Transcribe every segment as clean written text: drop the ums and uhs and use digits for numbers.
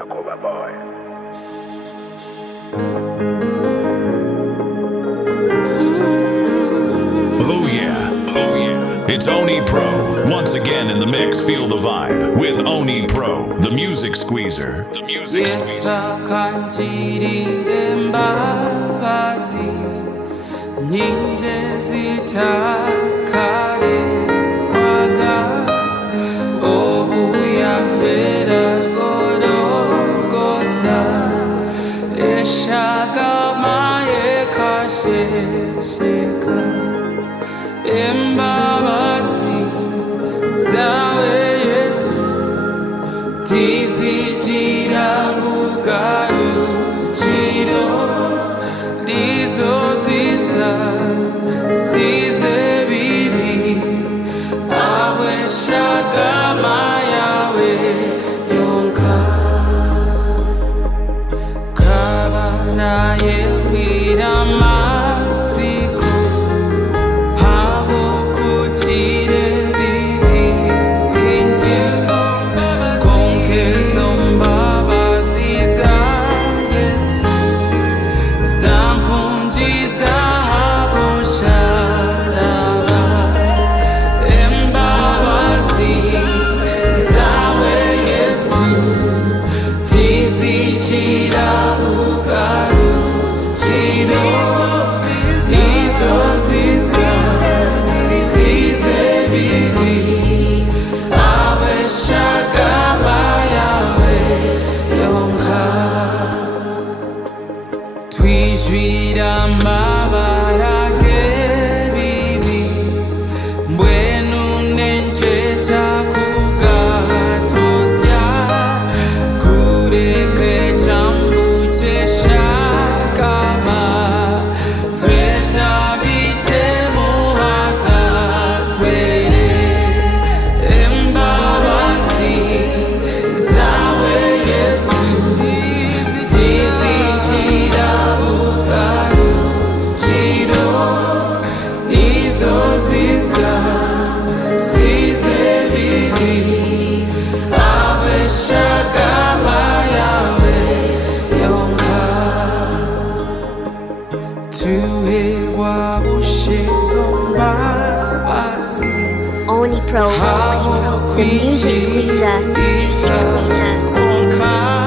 Takoba boy. Oh yeah, oh yeah. It's Oni Pro. Once again in the mix, feel the vibe with Oni Pro, the music squeezer. The music squeezer. Embabasi zawe Yesu tizitira mugarukiro rizoziza size bibi awe shagama yawe yonka kabana yewiramasiku Oni Pro, the music squeezer, music squeezer.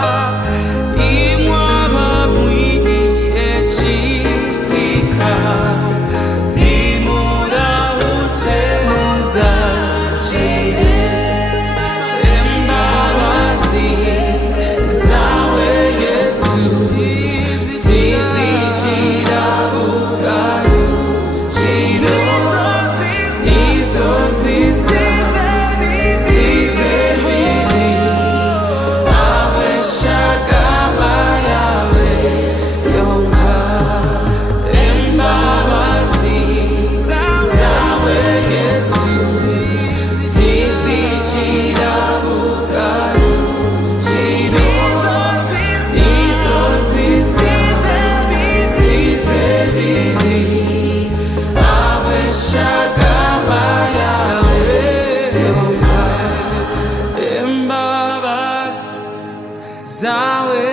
zawe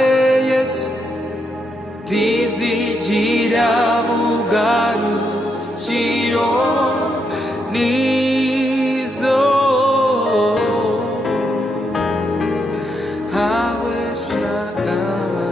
Yesu tizitira mugarukiro nizo hawe shagama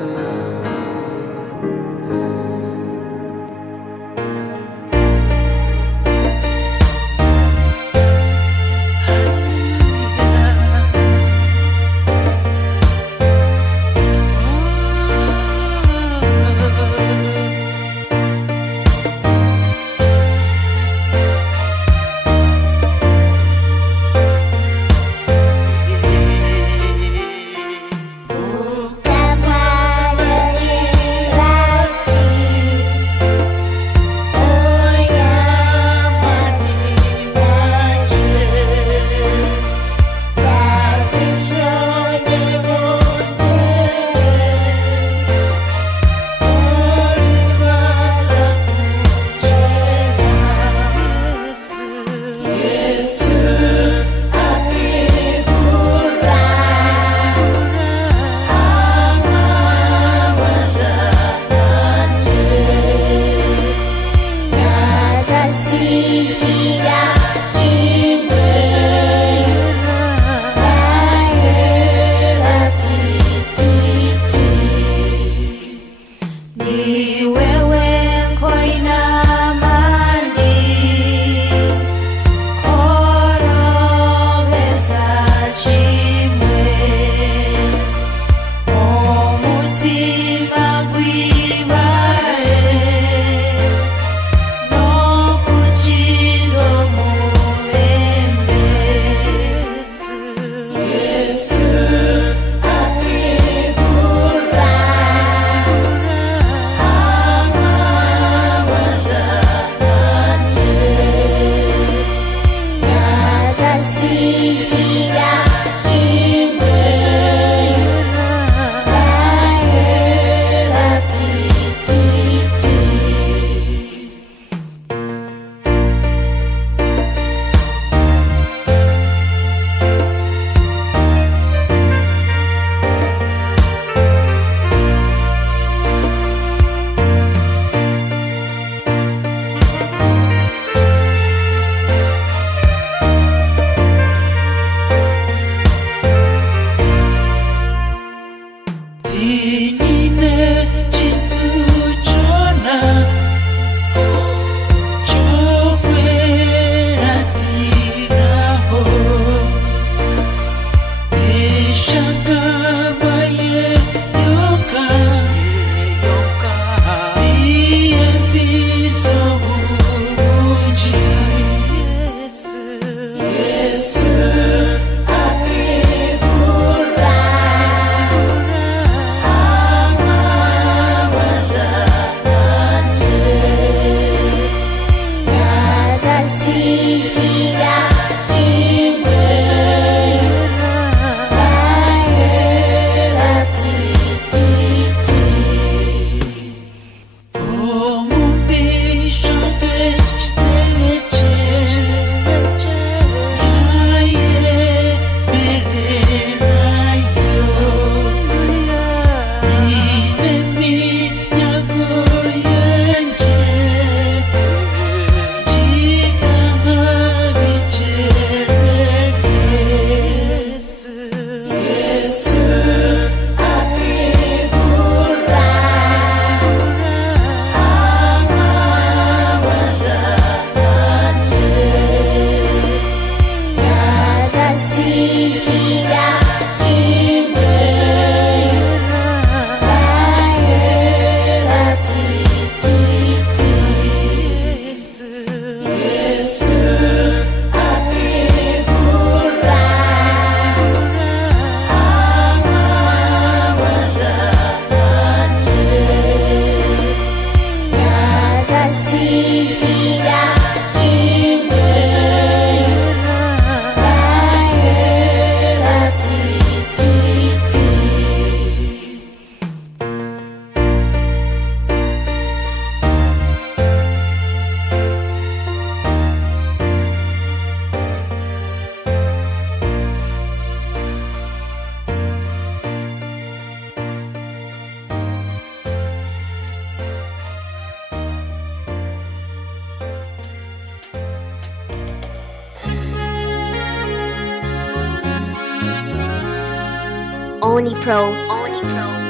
Oni Pro,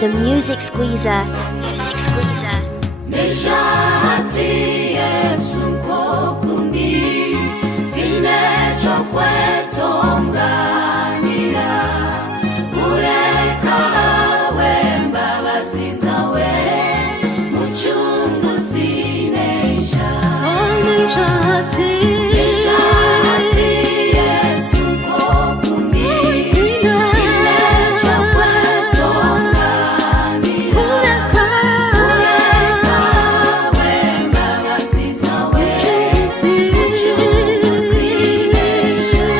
the Music Squeezer. Nejati Yesu kokundi tine chokwetonganira kureka wembabazi zawe muchunguzi neja nejati Yesu kokundi tine chokwetonganira kureka wembabazi zawe muchunguzi neja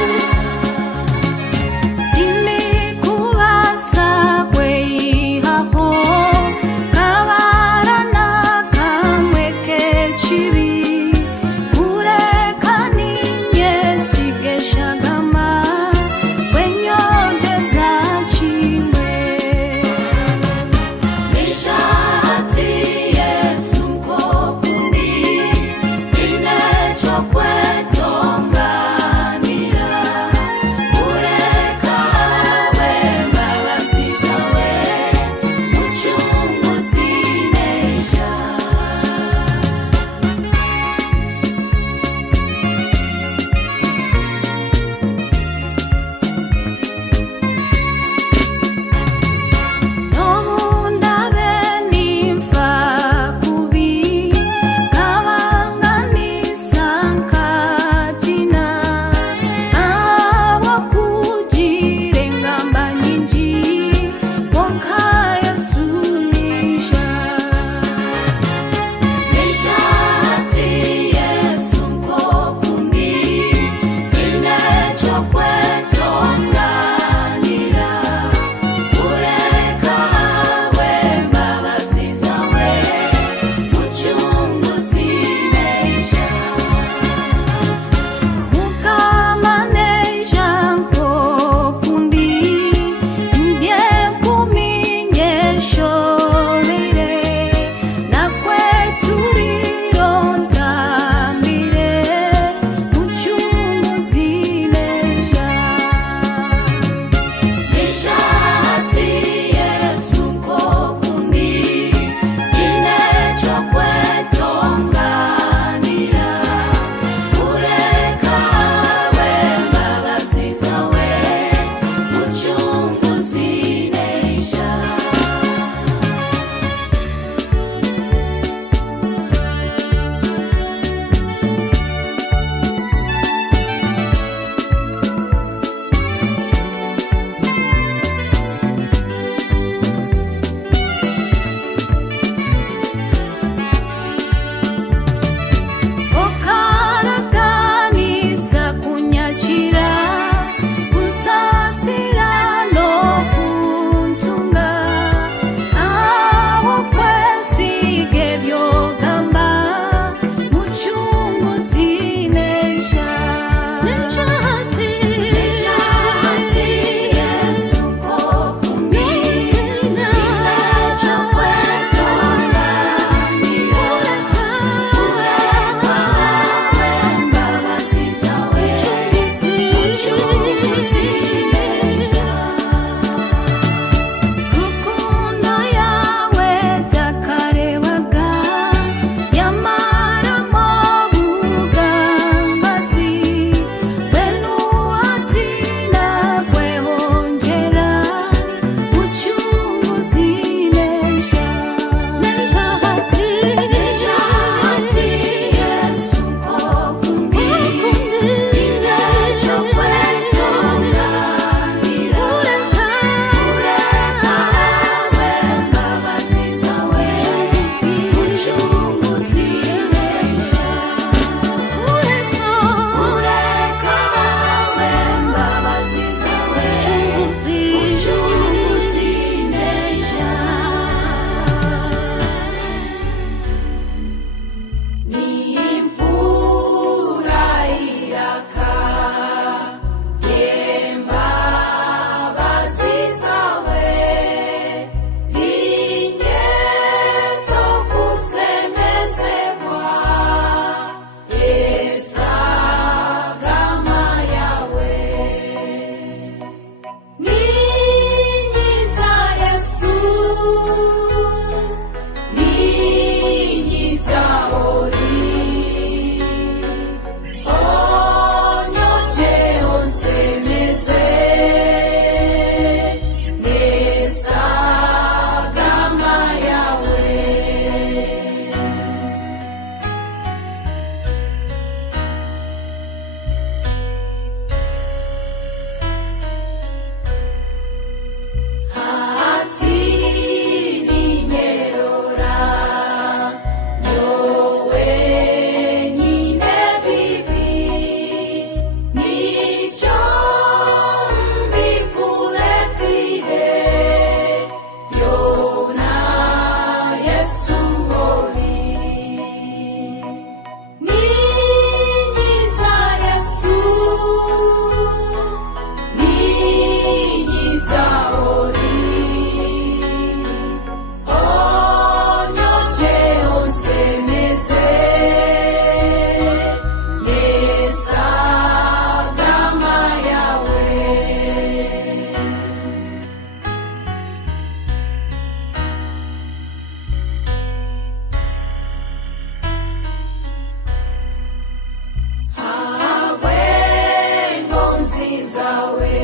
zawe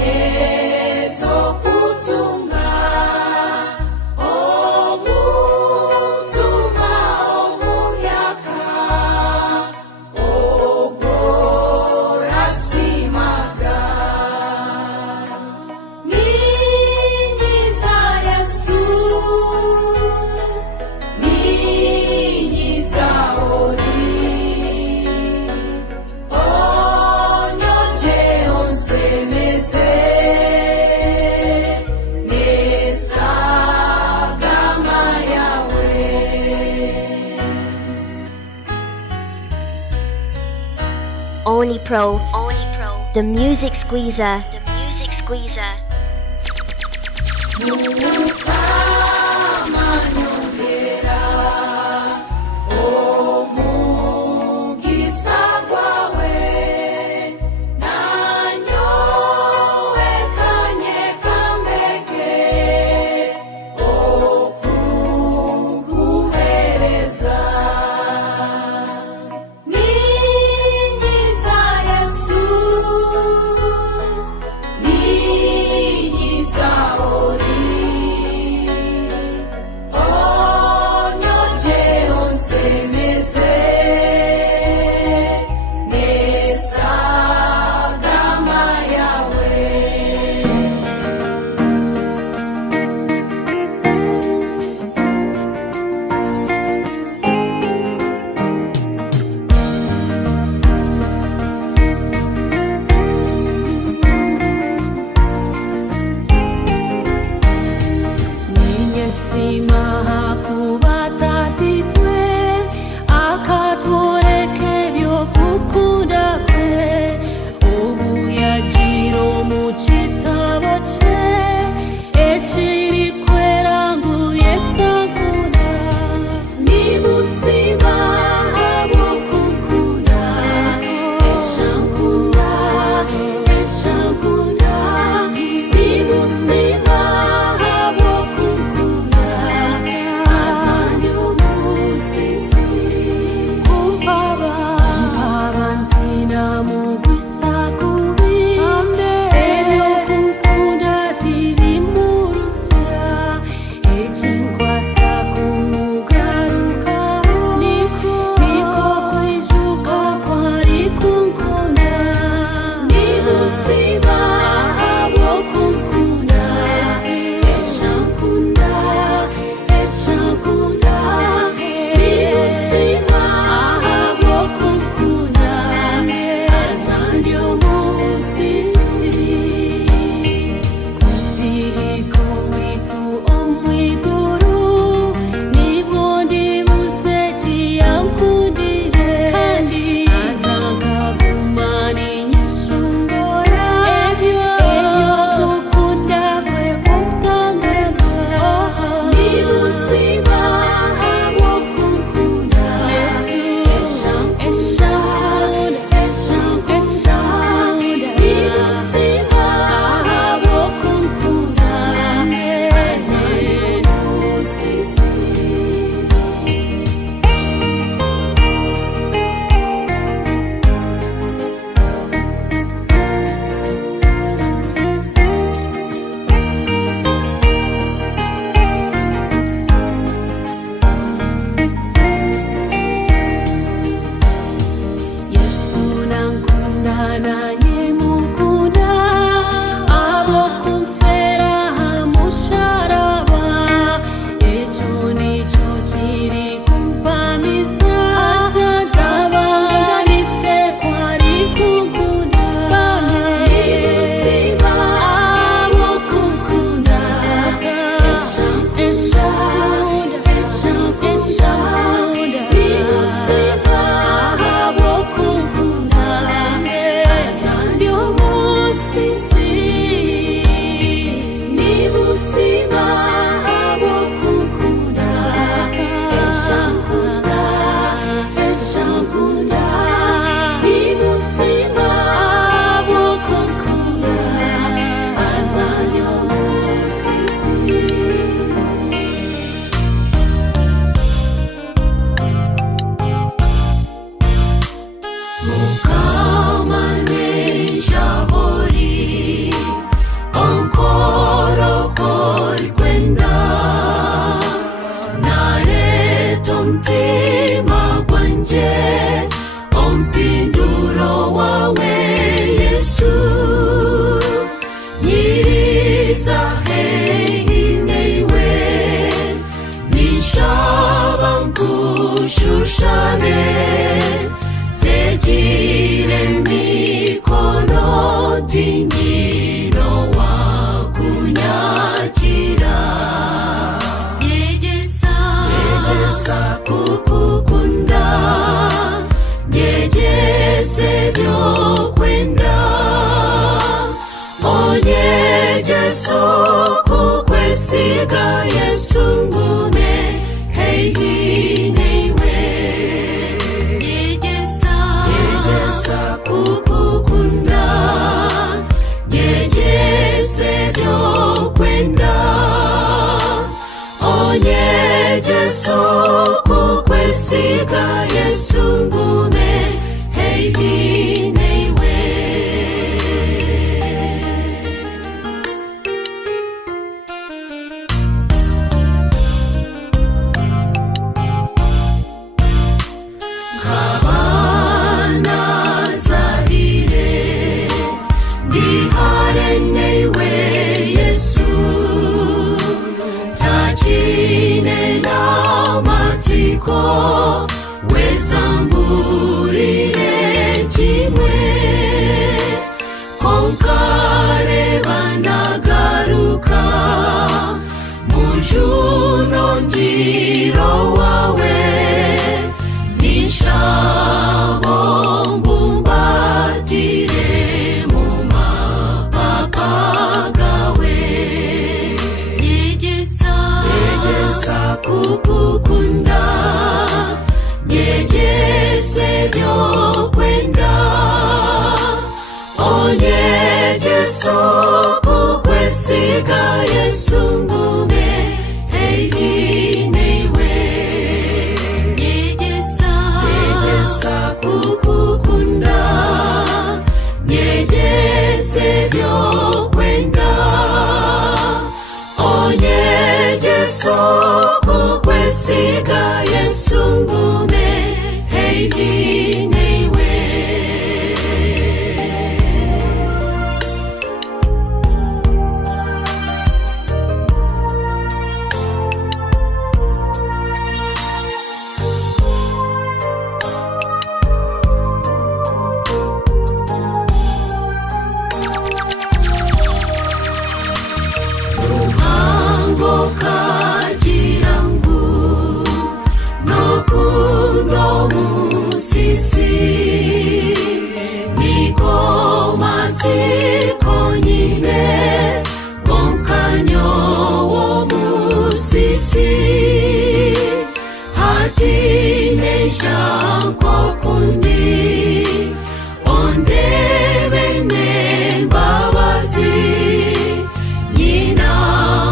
nonyezo kutunga omutuma omuyaka ogorasimaga ninyita Yesu ninyita Oni onyoje onsemeze nesagama yawe Oni Pro, the music squeezer, Mukama-nyongera omugisa gwawe nanyowe kanye kambeke okuguhereza ninyita Yesu ninyita Oni byo kwenda onyegeso kukwesiga Yesu ngume heinewe yegesa kukukunda yegese byo kwenda onyegeso kukwesiga Yesu ngume heinewe kabana zahire ndiharenewe Yesu tachine na matiko wezamburire chimwe konkare vanagaruka mujuno njiro wawe nishabo mbumbatire mumapapa gawe yegesa kukukunda yegese byo kwenda onyegeso kukwesiga Yesu ngume heinewe yegesa kukukunda yegese byo kwenda onyegeso kukwesiga Yesu ngume heinewe ruhango kajirangu nokuno musisi niko matsiko nyine gonkanyo wo musisi hatine shanko kundi ondebe nembabazi nyina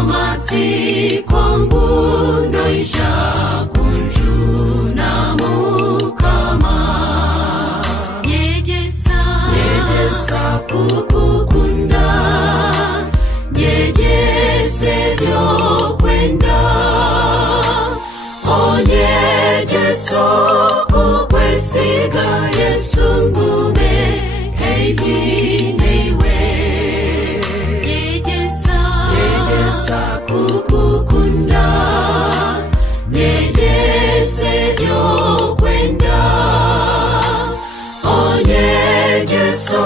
matsiko mbuno isha kunjuna mukama yegesa kukukunda yegese byo kwenda onyegeso kukwesiga Yesu ngume heinewe yegesa kukukunda yegese byo kwenda onyegeso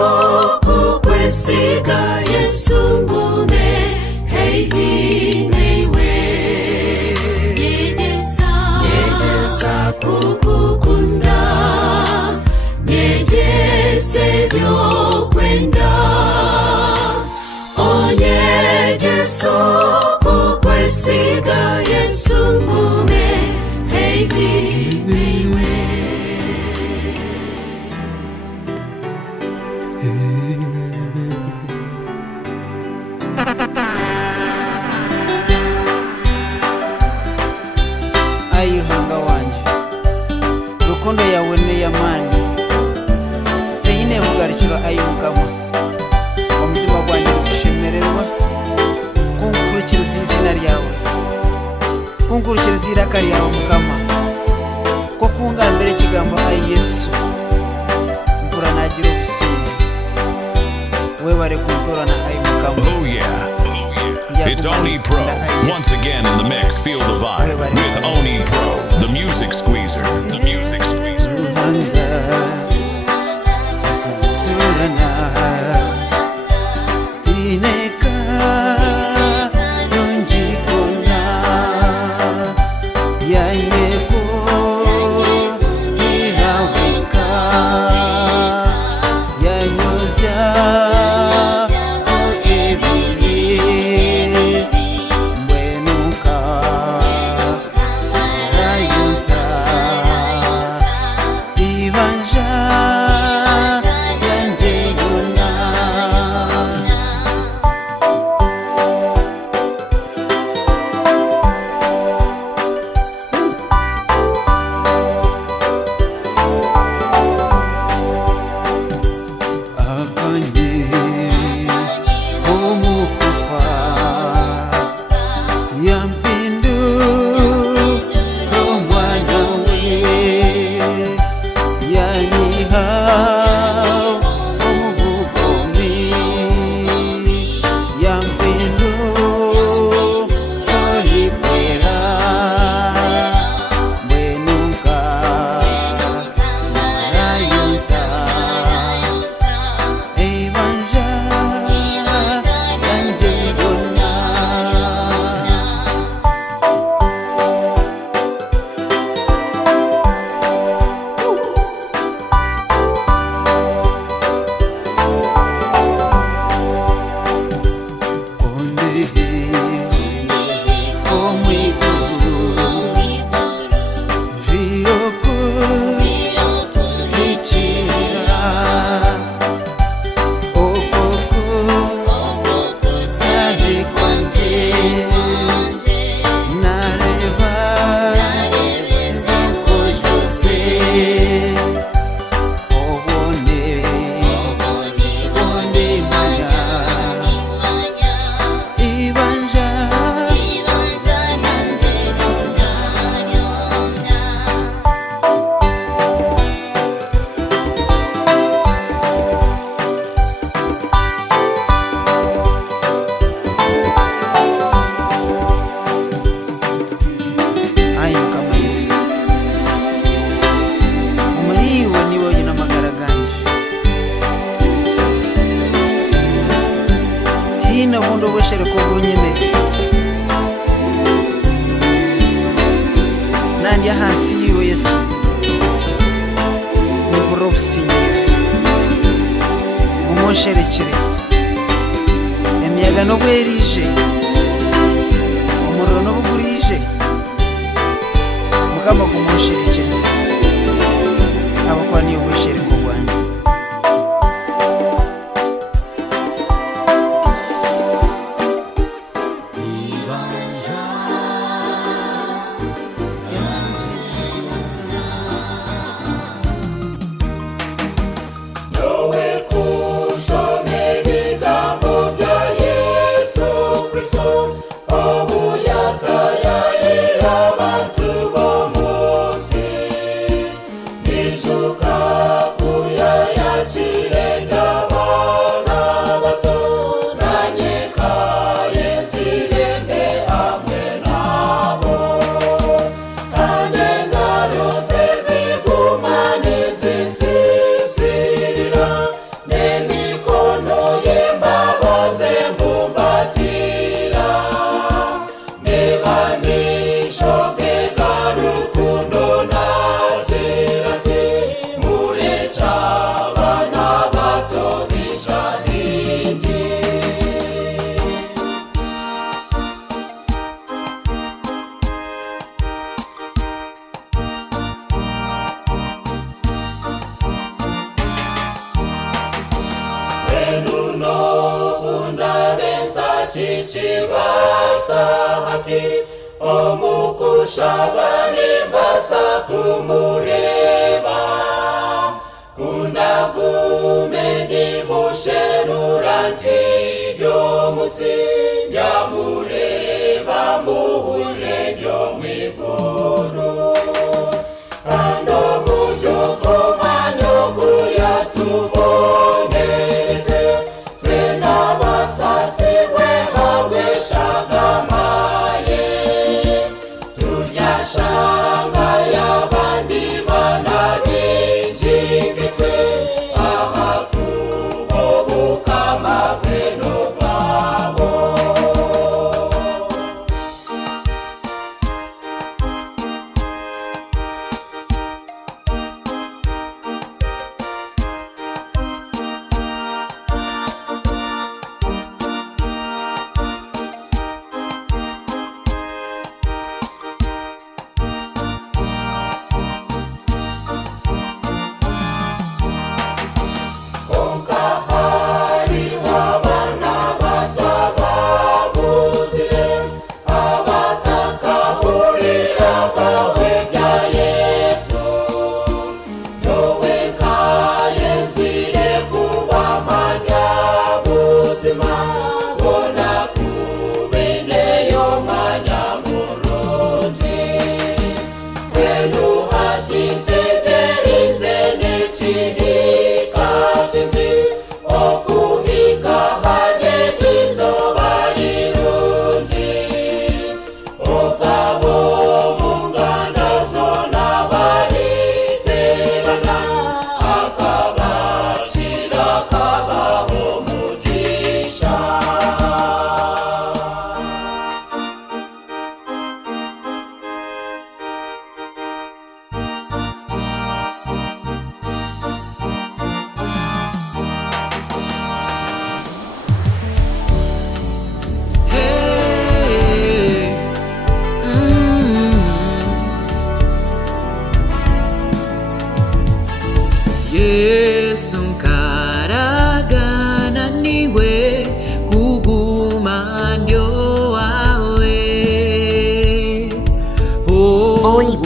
kukwesiga Yesu ngume heinewe yegesa kukukunda yegese byo kwenda onyegeso kukwesiga Yesu ngume heinewe ayihanga wanje rukundo yawe ni yamani teyine bugarikiro ayumukama umutima gwanjye gushemererwa kunkurikiriza izina ryawe kunkurikiriza iraka ryawe mukama ko kungambira ikigambo ayi Yesu mpura nagira ubusime we bare kuntorana ayi mukama Oh yeah. It's Oni Pro. Once again in the mix, feel the vibe with Oni Pro, the music squeezer. The music squeezer.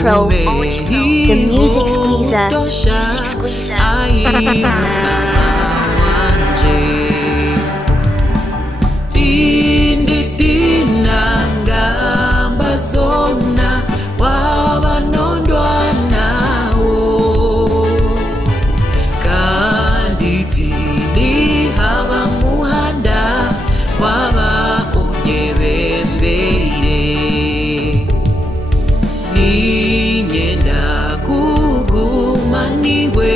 Pro, the music squeezer, music squeezer. Zona wabanondwa nawo kandi tindi haba muhanda waba unyebembere ninyenda kuguma niwe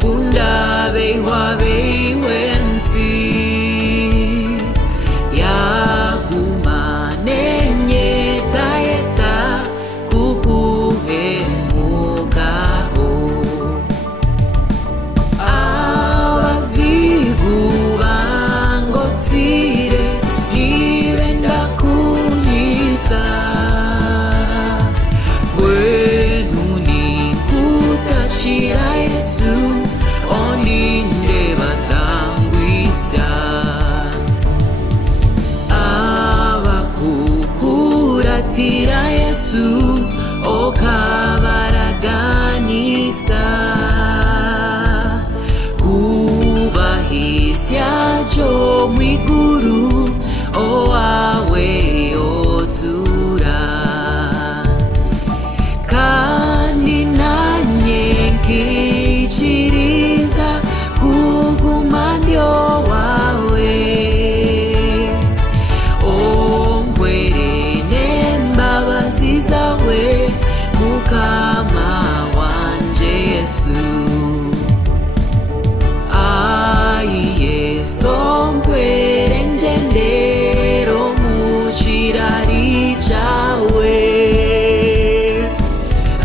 kundabe wabe wensi tira Yesu okabaraganisa kubahisya jo mwiguru owawe otura kandi nanye nkikiriza kuguma ndio wawe zawe mukama wanje Yesu aiye sombwere ngendero muchirari chawe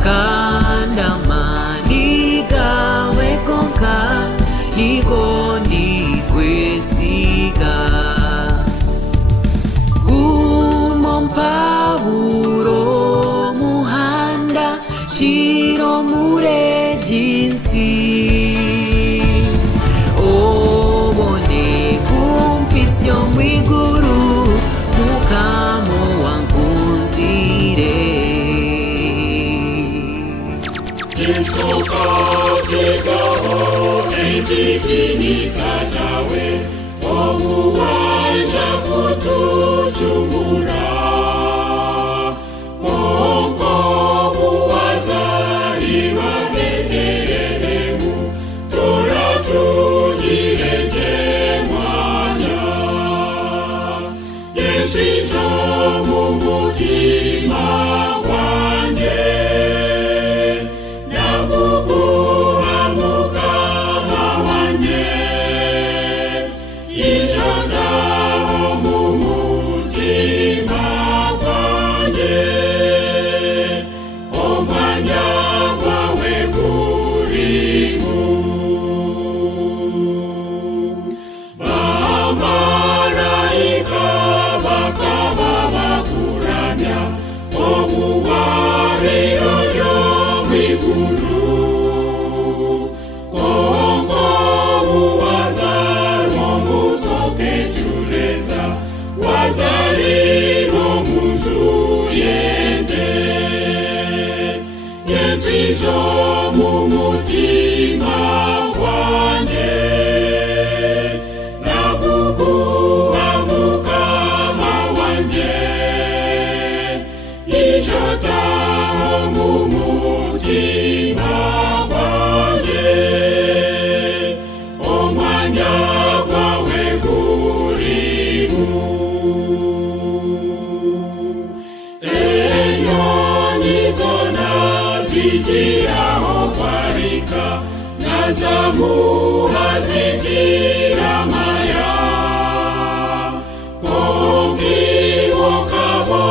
kandamani gawe konka nigo ndikwesiga chiro mure jinsi obone kumpisyo mwiguru mukamo wangunzire Yesoka segaho enjitini sajawe omuwanja kutuchumura Yesu mumutima wanje nakukuwa mukama wanje ijota mumutima wanje omwanya gwawe gurimu enyonyi zona zijira oparika nazamuha zijira maya kongi okabo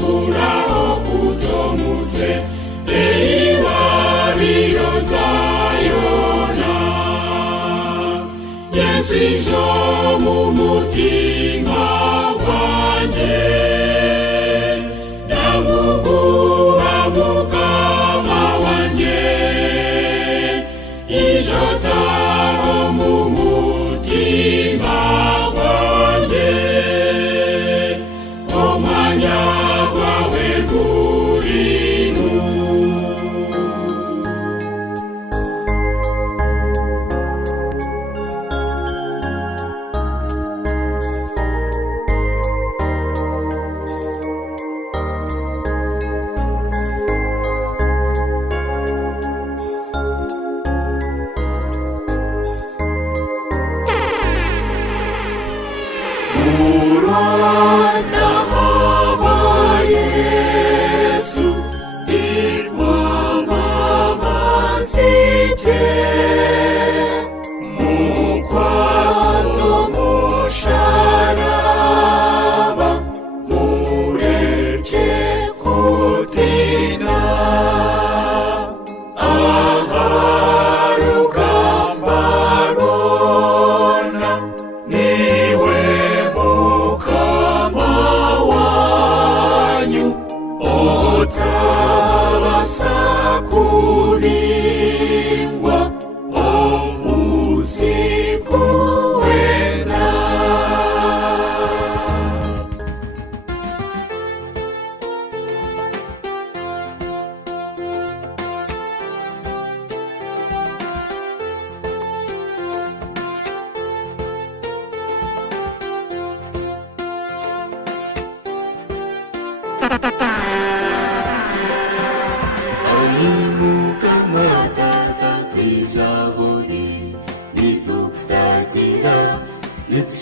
murao kutomute eiwariro zayona Yesu ijo mumutima wanje nakukuwa mukama wanje ijota mumutima wanje omwanya gwawe gurimu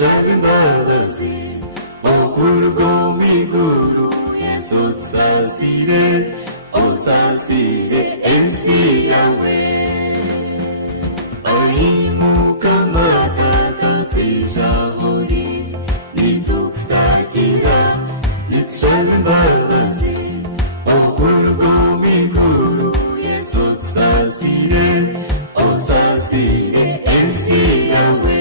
작은 바가지 오굴고 미구루 예수 사시레 오 사시레 엔시야웨 어이무가 마다가 되자오리 니도 부다지라 니 작은 바가지 오굴고 미구루 예수 사시레 오 사시레 엔시야웨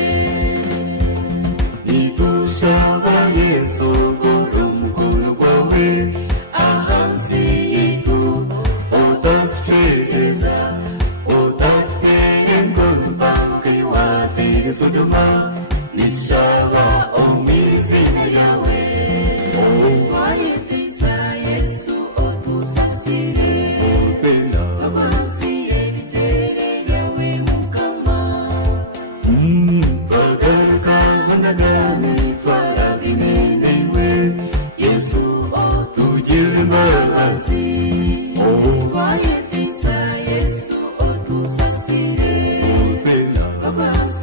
Sodoma, Nitshaba, Omizina Yahweh. Oh, Wayetisa, Yesu, Otu Sasiri. Tena, Tabansi, Evitere, Yahweh, Mukama. Pagarka, Hanagani, Twarabine, Newe, Yesu, Otu Yilmazi. Oh, Wayetisa, Yesu, Otu Sasiri. Tena, Tabansi.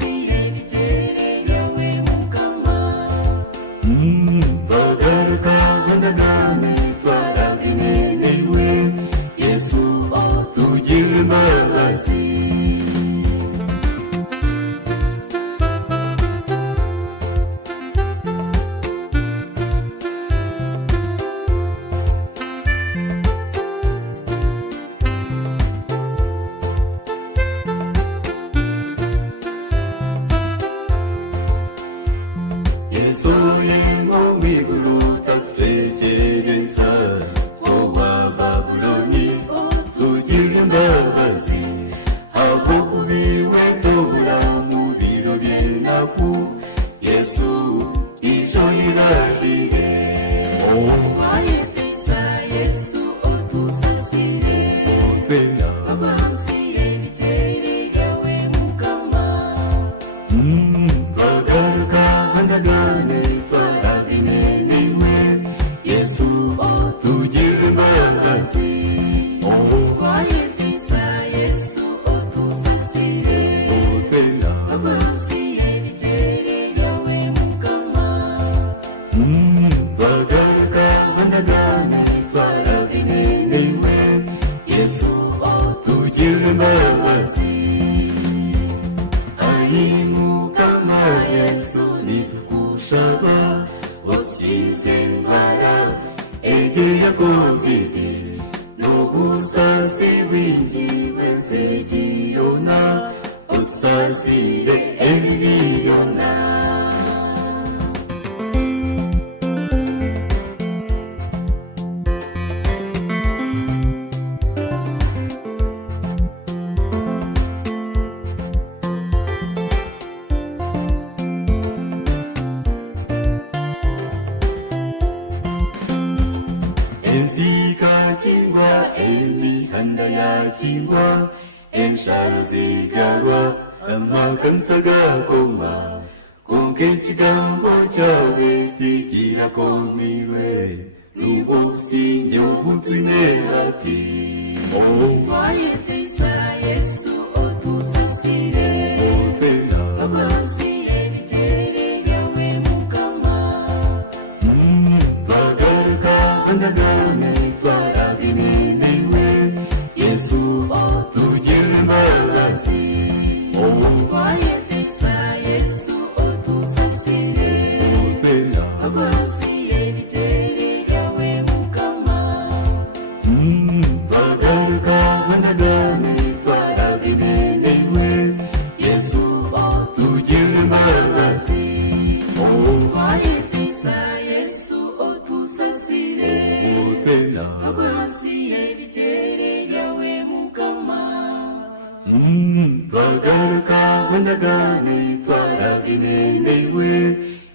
Pagarka hanagani twarabine newe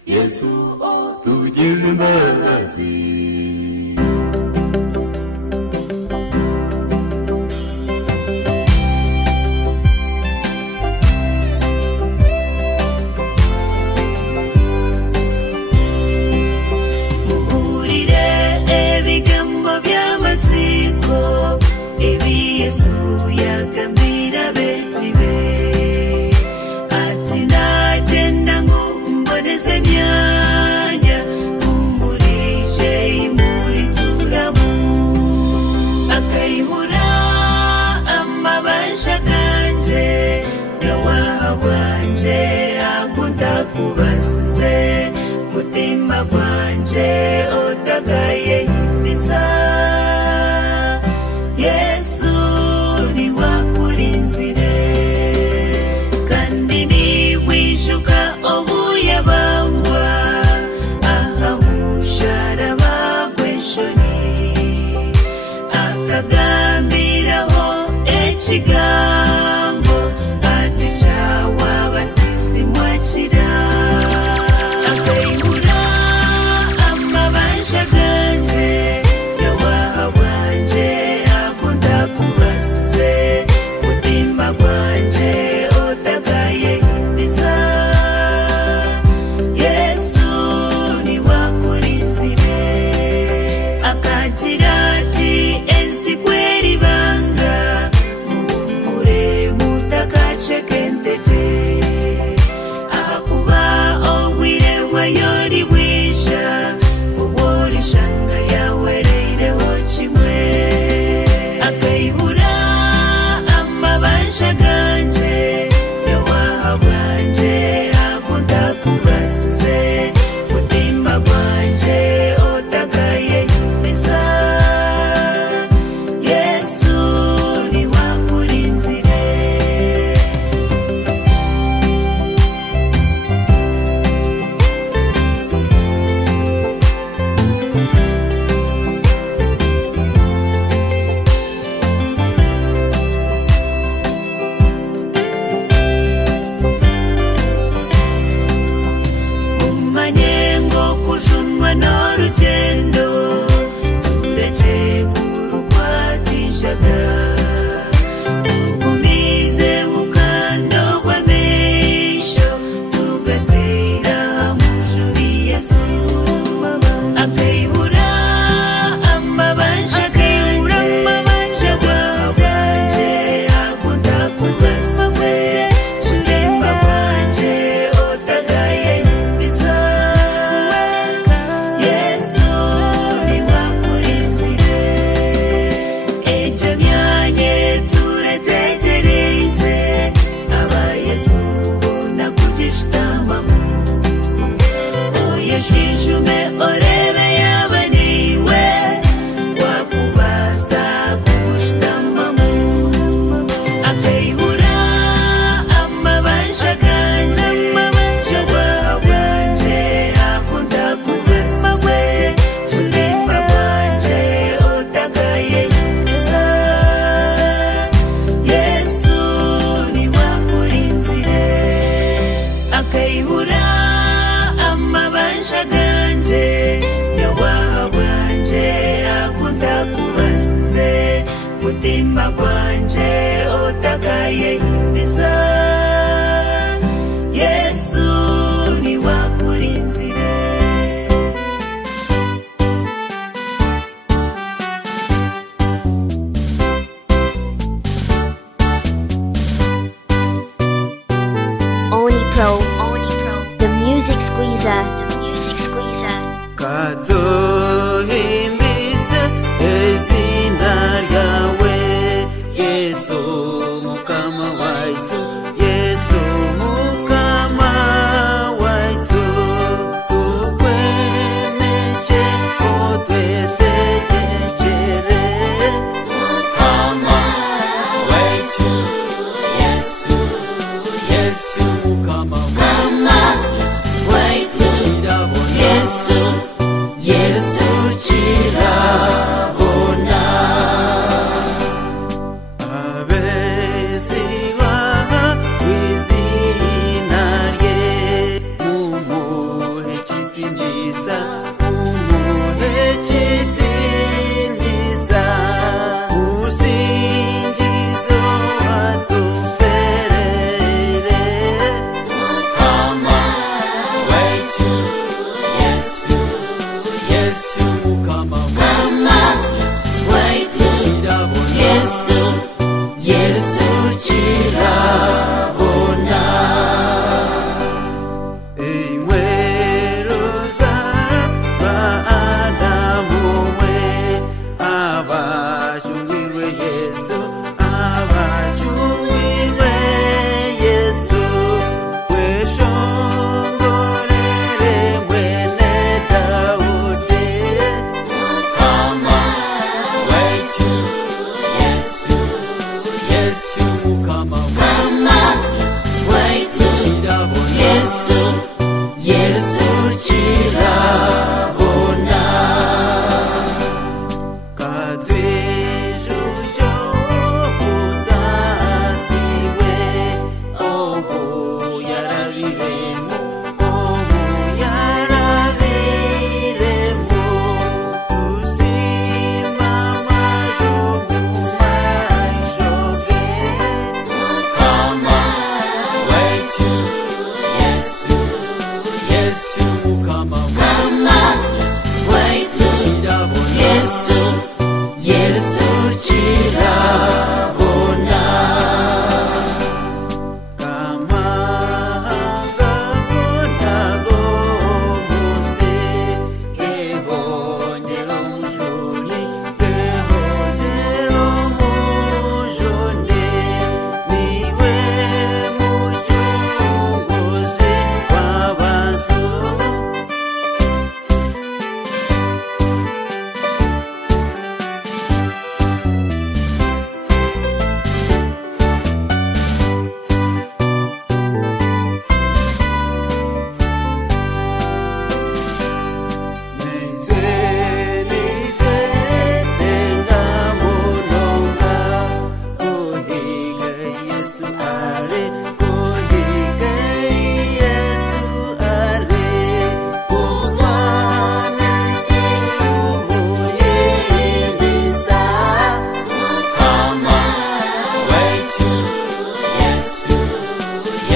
Yesu otu yilmazi Muhurire ebigambo akagambiraho ekigambo ati cawa basisi mwakira akayihura amabanja ganje yawaha bwanje akunda kubasize mutima gwanje otagaye bisa Yesu ni wakurinzire akagira ati ensi kweri banga muhumure mutakacekentete ahakuba obwire bwayori bwija uborishanga yawereireho kimwe akayihura amabanja ganje yawaha bwanje akunda kubasize mutima gwanje otagaye bisa Yesu ni wakurinzire umanye ngo kujunwa n'urugendo tureke kurukwatishaga tugumize mukando gw'amisho tugatera mujuri Yesu akayihura amabanja ganje gwanje akunda kubasize churemba gwanje otagaye bisa Yesu ni wakurinzire ejo myanye turetegereze aba Yesu nakugishitamamu oyeshishume orebe yaba niwe wakubasa kugushitamamu akayihura amabanja ganje gwanje akunda kubasize turemba gwanje otagaye bisa Yesu ni wakurinzire akayihura amabanja ganje yawaha bwanje akunda kubasize mutima gwanje otagaye bisa Yesu ni wakurinzire Oni Pro, the music squeezer, kaduhimbise izina ryawe Yesu mukama waitu Yesu mukama waitu tukwemeje otwetegekere mukama waitu Yesu mukama waitu Yesu kirabona abesiba kwizina rye mumuhe kitindisa usingizo atuferere mukama waitu Yesu mukama waitu Yesu kirabona imweruza Adamu mwe abajungirwe Yesu weshongorere mwene Daude mukama waitu Yesu mukama waitu Yesu kirabona kadwejo Yesu Yesu kirabona kamahanga gonago muse ehongero mujuni ehongero mujone niwe mucunguzi w'abantu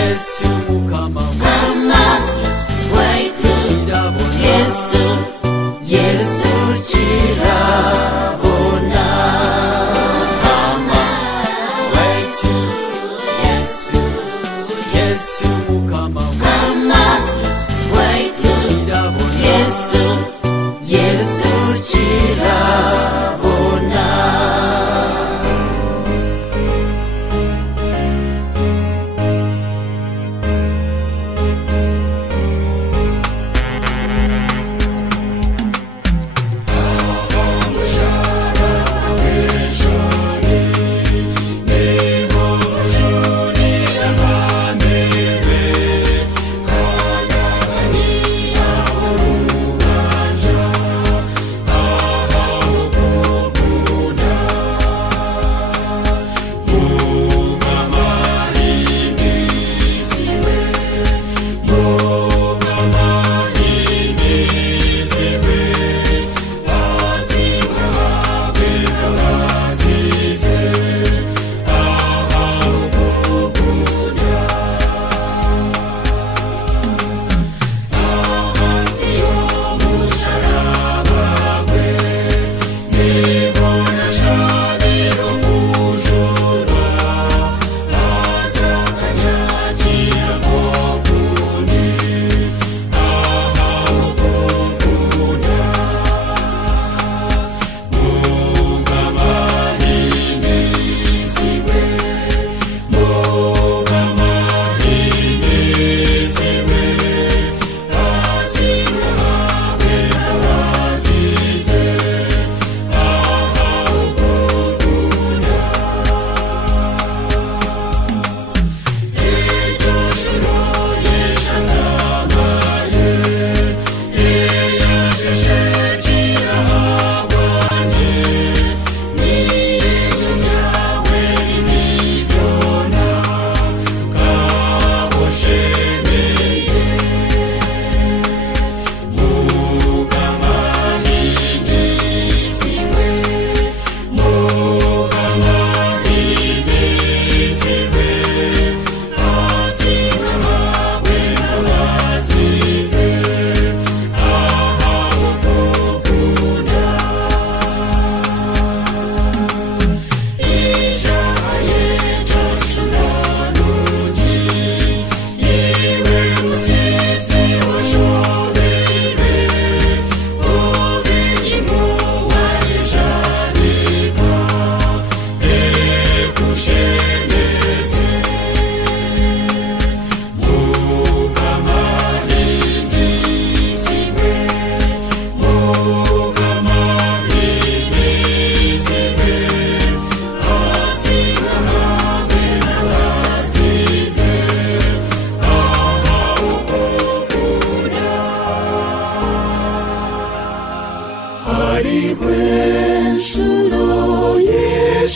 Yesu mukama waitu Yesu Yesu kirabona mama waitu Yesu Yesu mukama waitu Yesu Yesu kirabona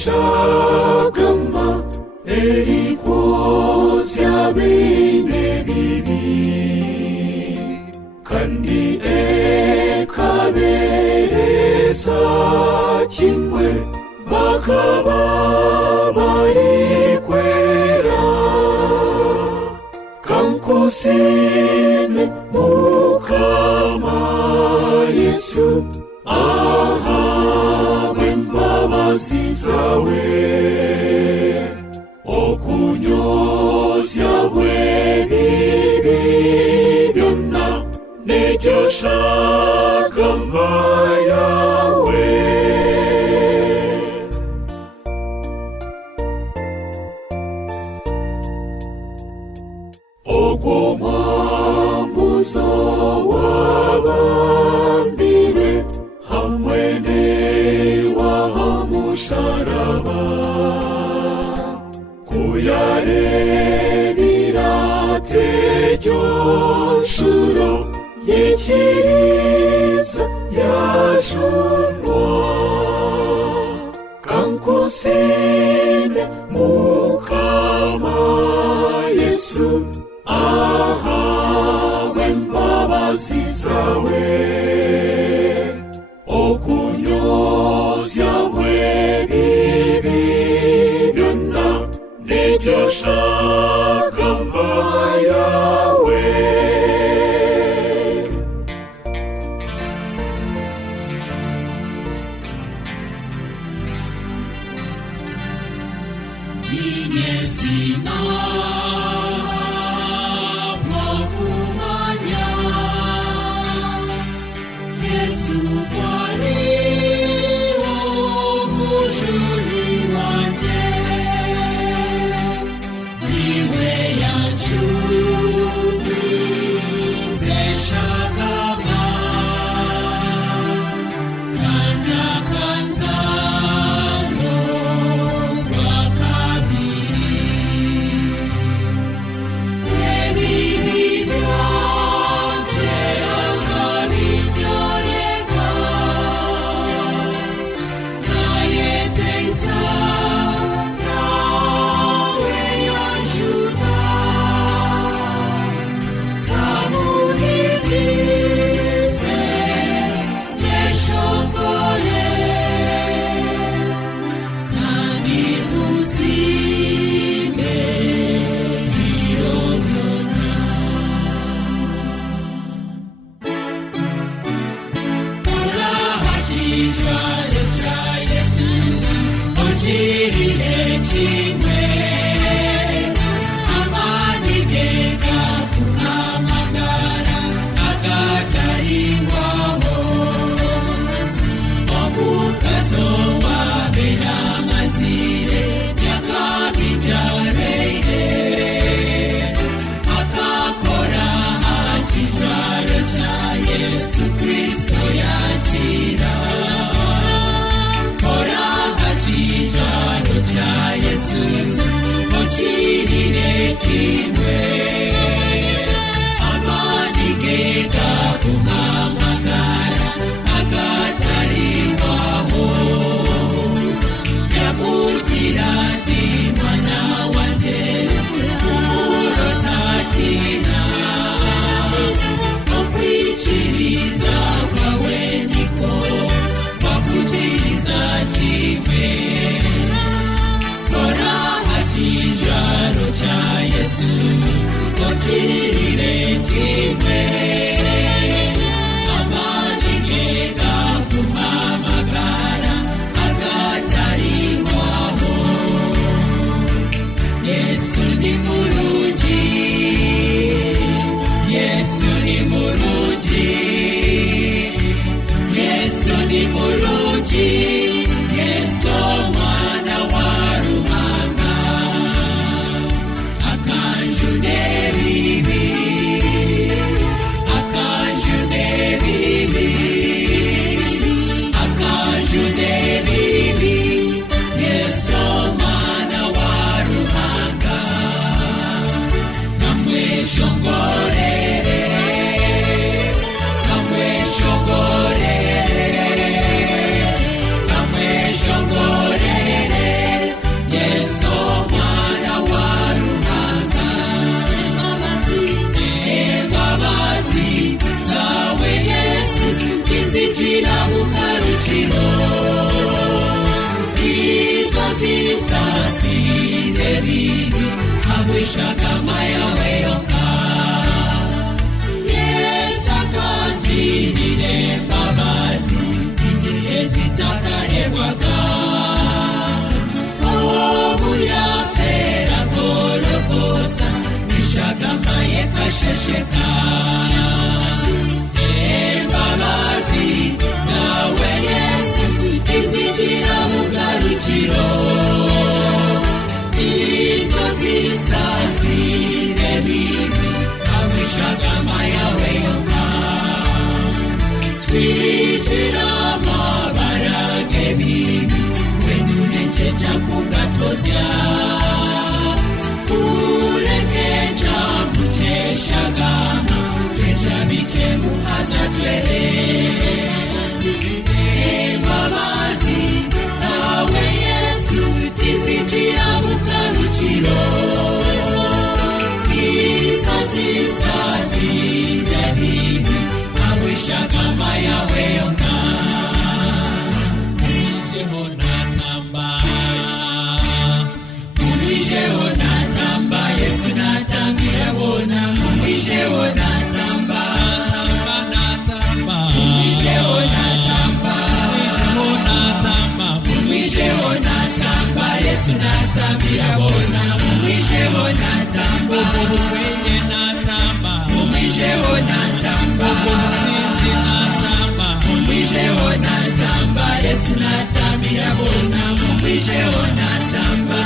shagama erikoza bene bibi kandi ekabereza kimwe bakaba bari kwera kankosime mukama Yesu aha mbabazi zawe okunyozya bwe bibi byonna n'ekyo shagamba yawe ogwo mwambuzo wabambire hamwe newamusharaba kuyarebira tejo nshuro yikiriza yashunwa kankusime mukama Yesu ahawe mbabazi zawe okunyozya bwe bibi byonna n'ibyo shagamba yawe turashesheka imbabazi zawe Yesu izinjira mu garukiro imisozi zasize bibi amishagama yawe yonka twinjira amabarage bibi wenunechecha kugatozya kurekecha mucheshagama twejabiche muhaza twere imbabazi zawe Yesu tizitira mukarukiro imisozi zasize bibi amishagama yawe yonka Mwisheho natamba Yesu natambira bona Mwisheho natamba Mwisheho natamba Mwisheho natamba Yesu natambira bona Mwisheho natamba Mwisheho natamba Mwisheho natamba Yesu natambira bona Mwisheho natamba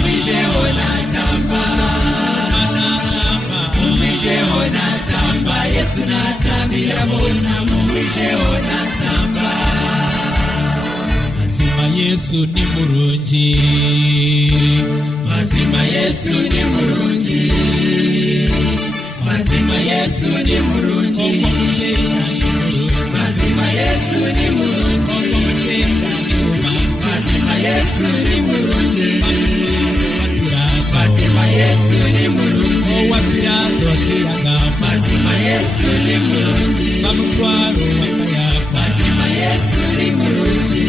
Mwisheho natamba Mwisheho natamba Yesu natambira bona Mwisheho natamba Mazima Yesu ni murungi Mazima Yesu ni murungi Mazima Yesu ni murungi Mazima Yesu ni murungi Mazima Yesu ni murungi Mazima Yesu ni murungi Wapirato kiyaga Mazima Yesu ni murungi Bamutwaro wakayaka Mazima Yesu ni murungi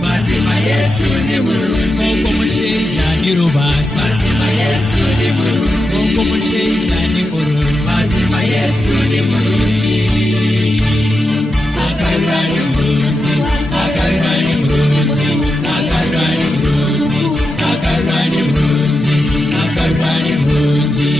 Mazima Yesu ni murungi Kongo musheja ni rubasa Mazima Yesu ni murungi Kongo musheja ni uru Mazima Yesu ni murungi Akarura ni murungi Akarura ni murungi Akarura ni murungi Akarura ni murungi Akarura ni murungi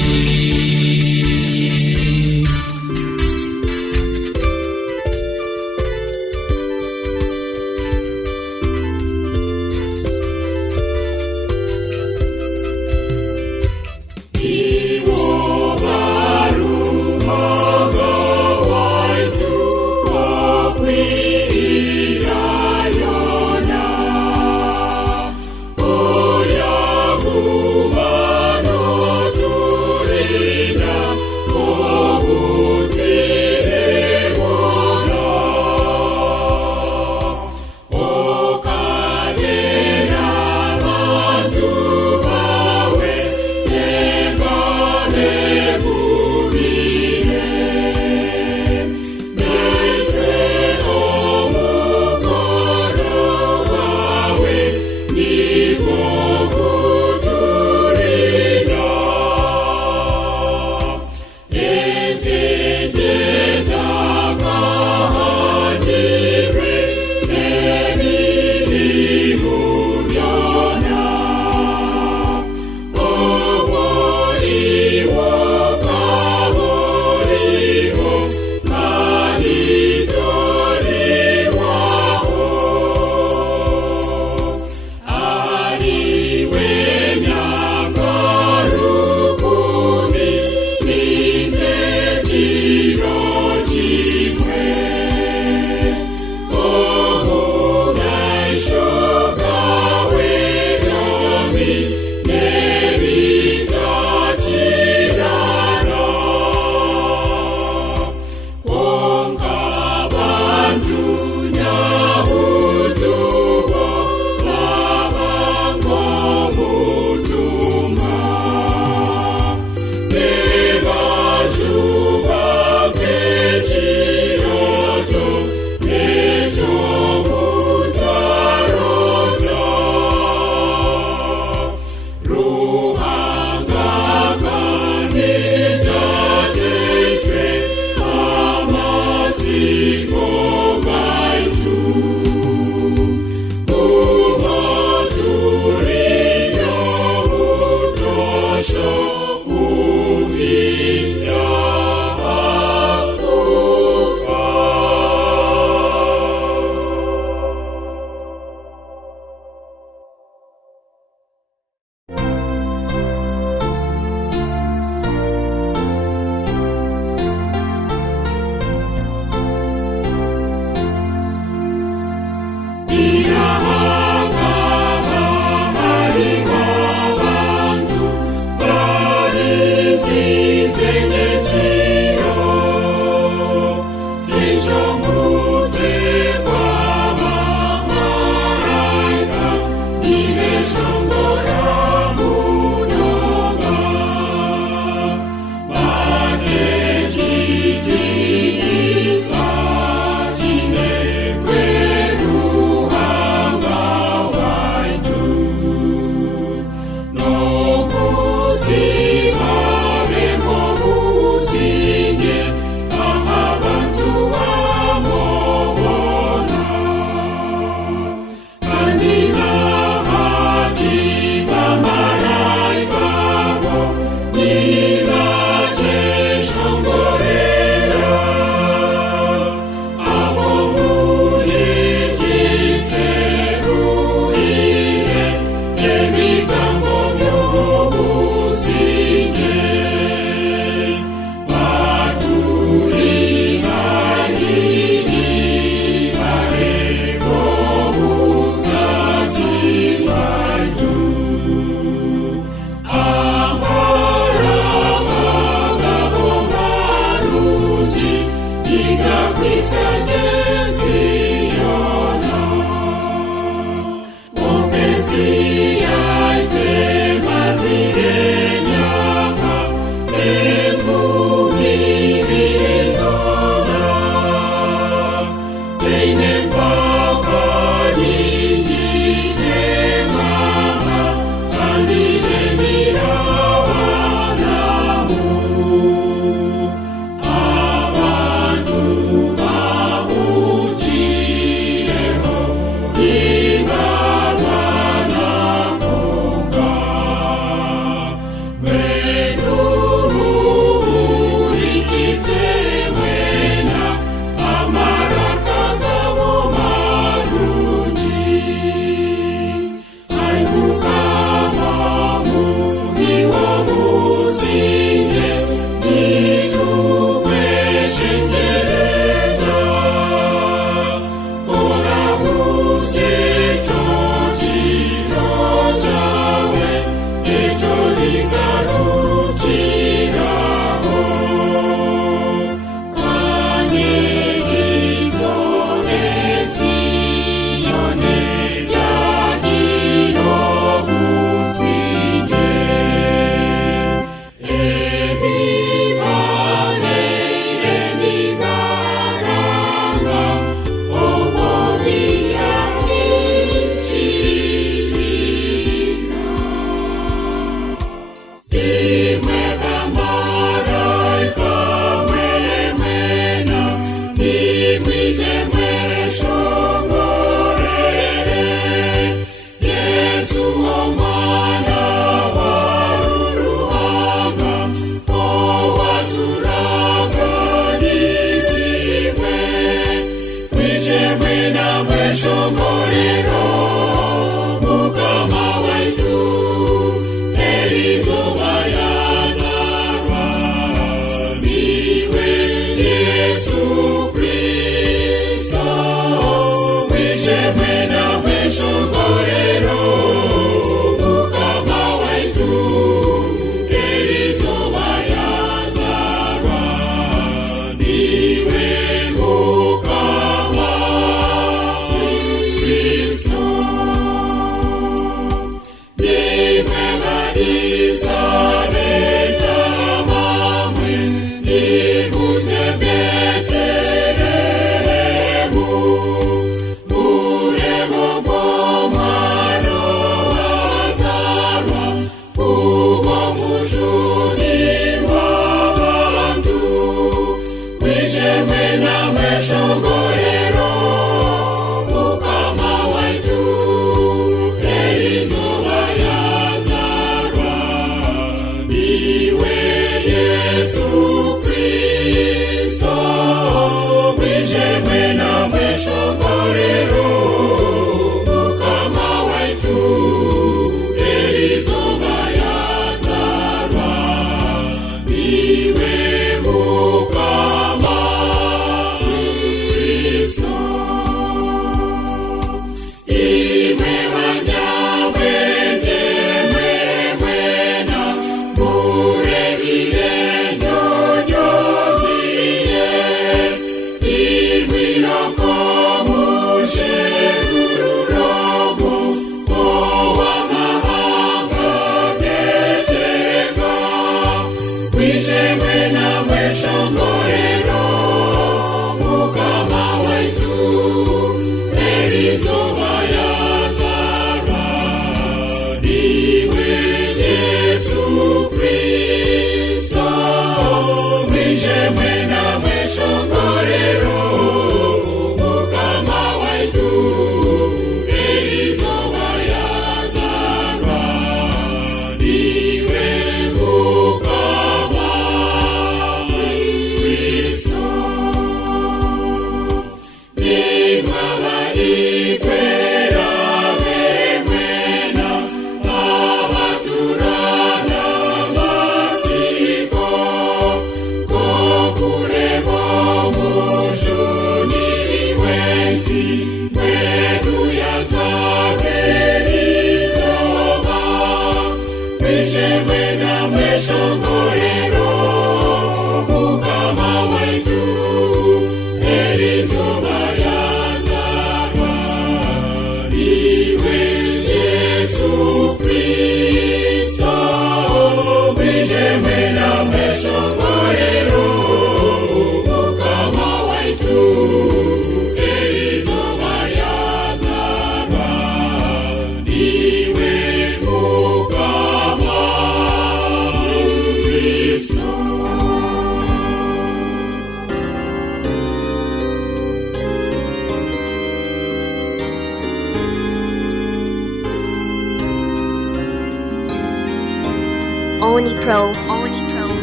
Oni Pro,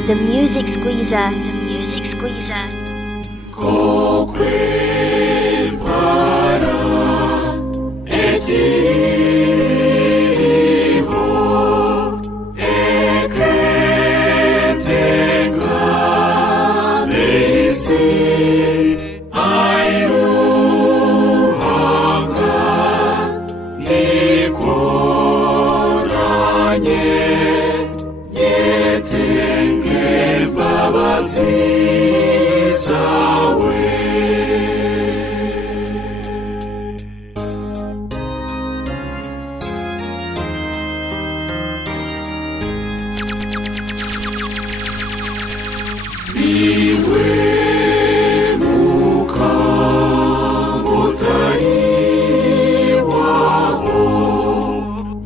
the music squeezer, Kokwel para etiriho ekretenga meisi airuhanga ikoranye yetenge babazi zawe. Iwe muka mutari wabo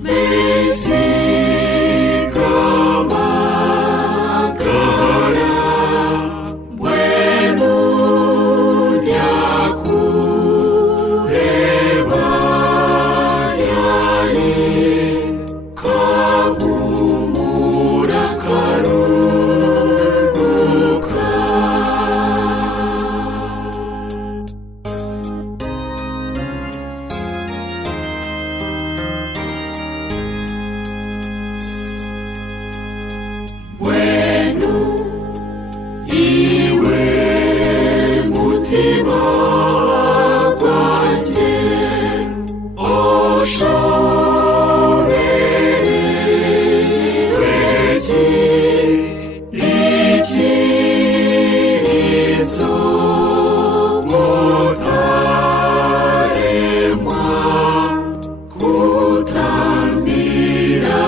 mesigama gara bueno nyakureba yari kahumura karuhuka. Bueno iwe mutima gwanje oshobereki ikirizo mutaremwa kutambira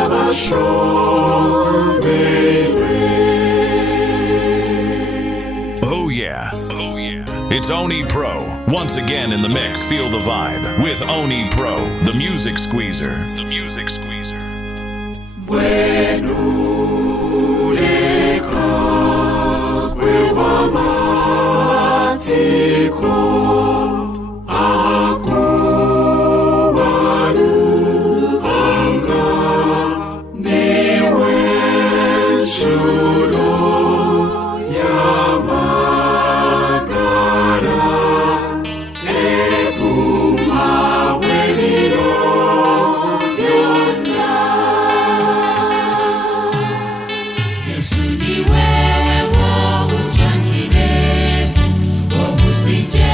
bashoberwe. Oh yeah. It's Oni Pro. Once again in the mix, feel the vibe with Oni Pro, the music squeezer. Bueno leka kwewa matiko akubaru anga niwe shuro yamagara ebuma weniro yona. Yesu ni wewe wo ujangire, osisije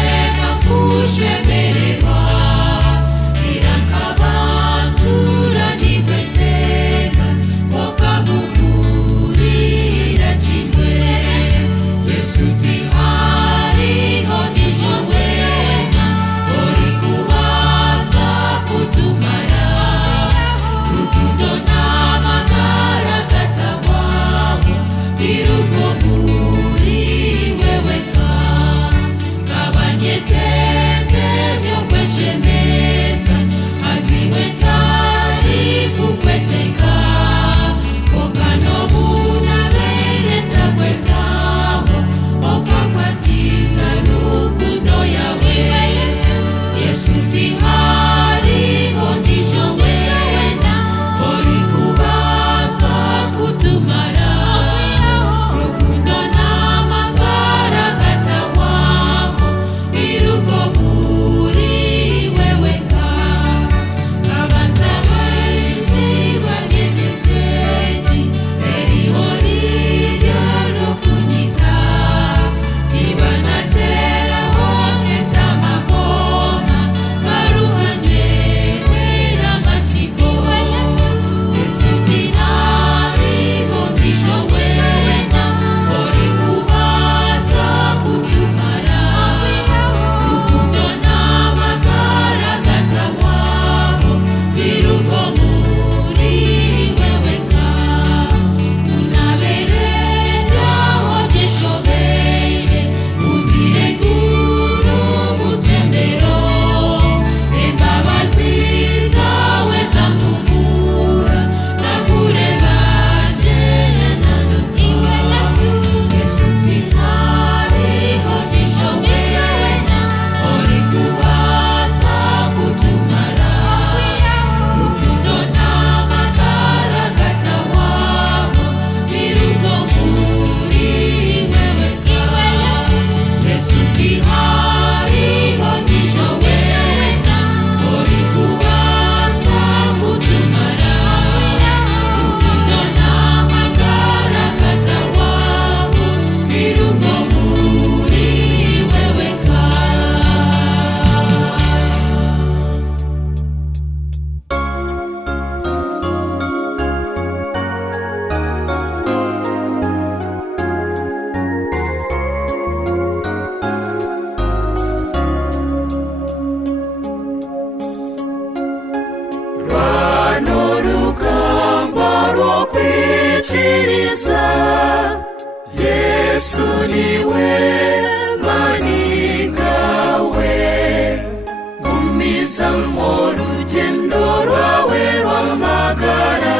mu rugendo rwawe rw'amagara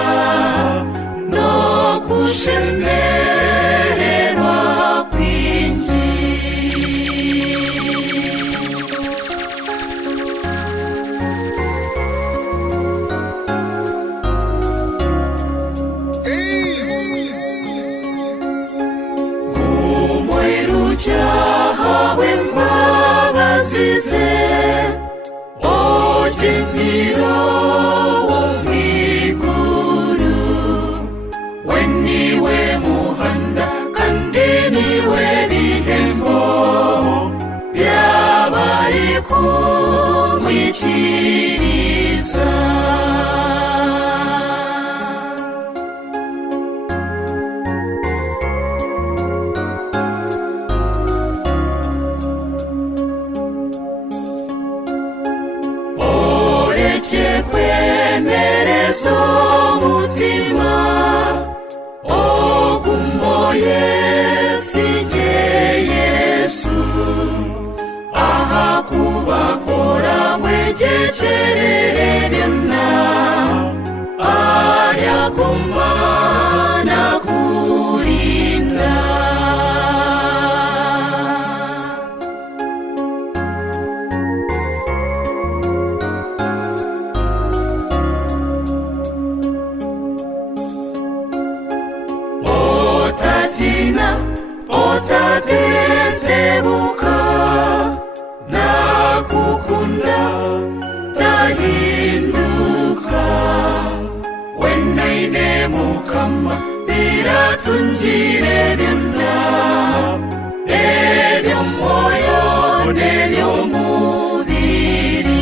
no gushemererwa kwinshi. Cyahawe imbabazi ze, ogemiro wo mw'iguru. We niwe muhanda kandi niwe bihembo by'abari kumwikiriza. Kwemereza umutima ogumoye sije Yesu aha kubakora mwegecerere byonna ayakumana kurinda. Otatetebuka nakukunda tahinduka. Wenaine mukama biratungire byonna eby'omwoyo n'eby'omubiri.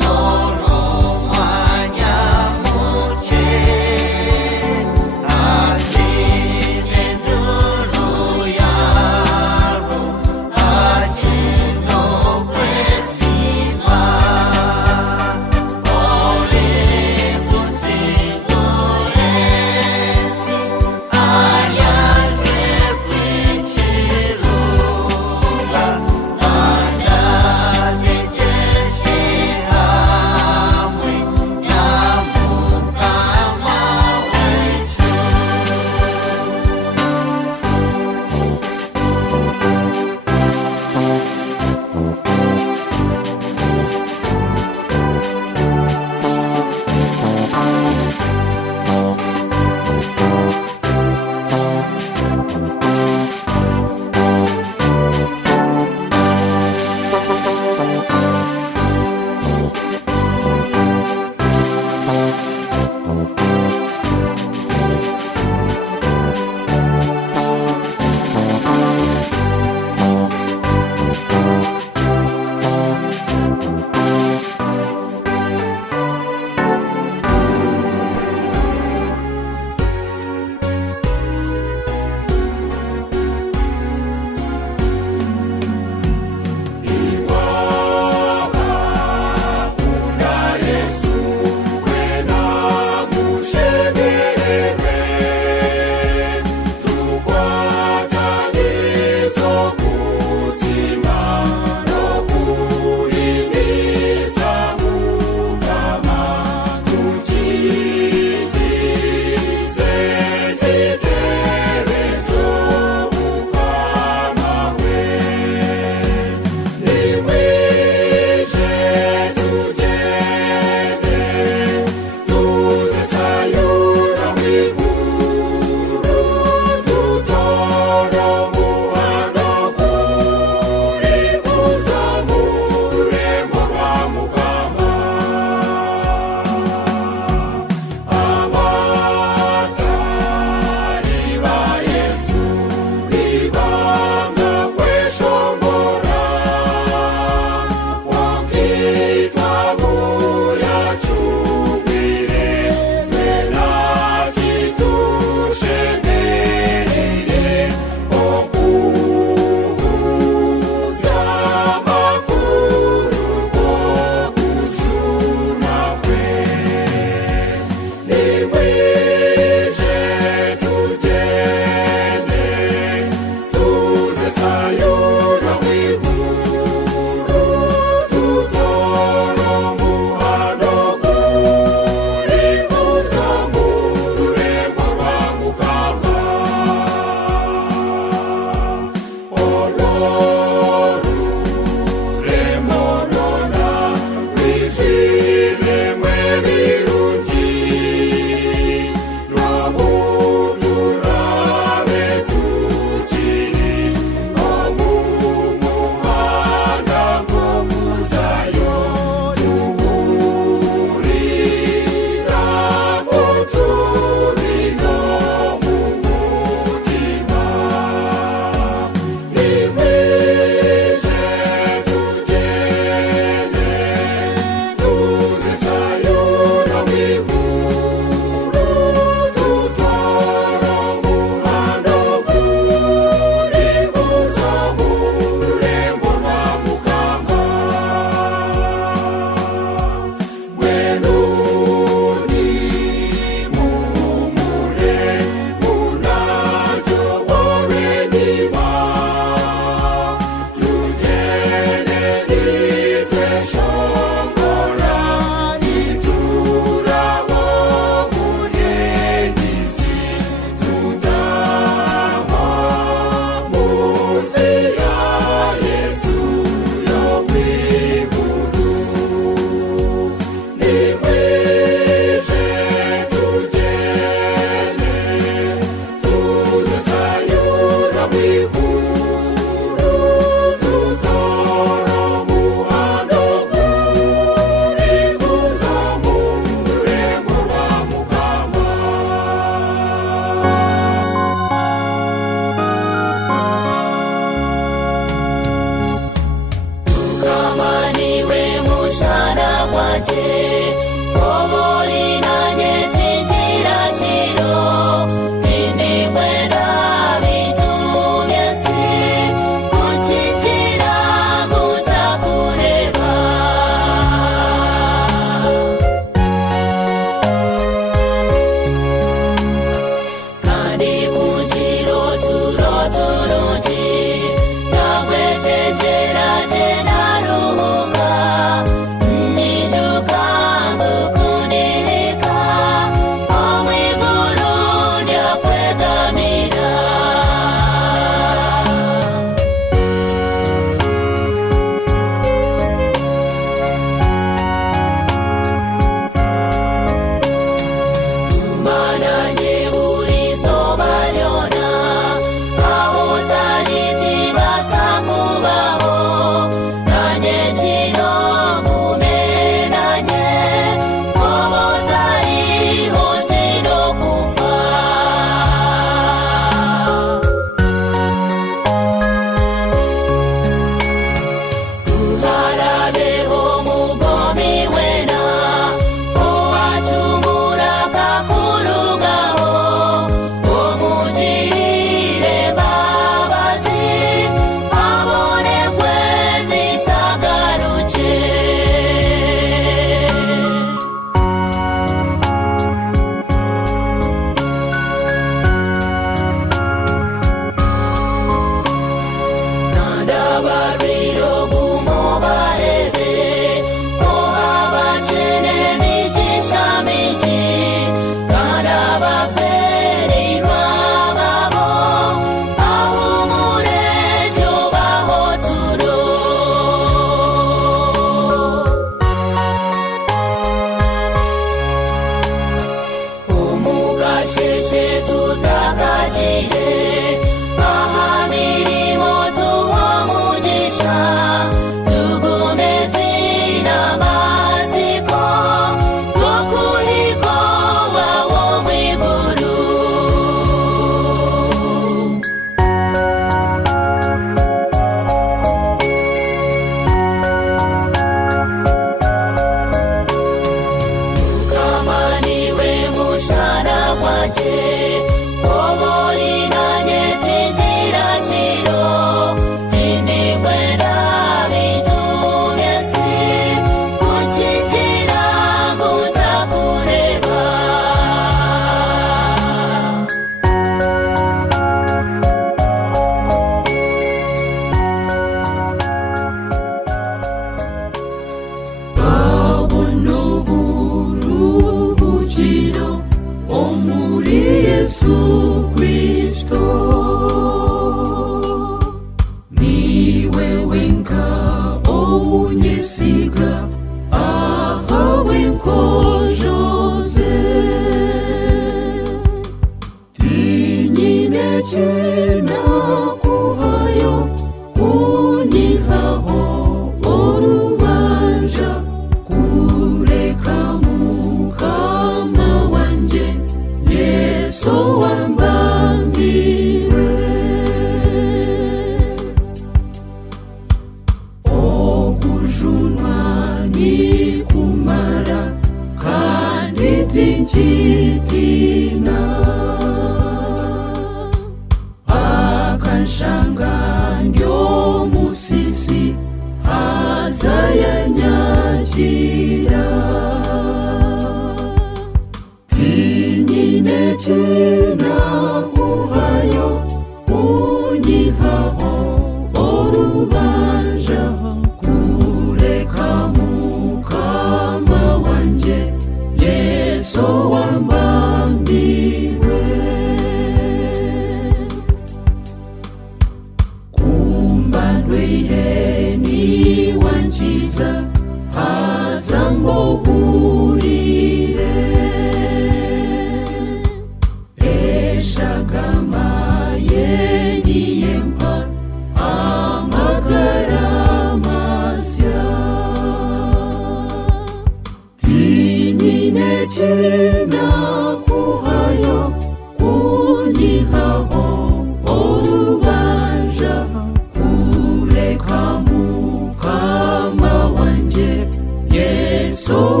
So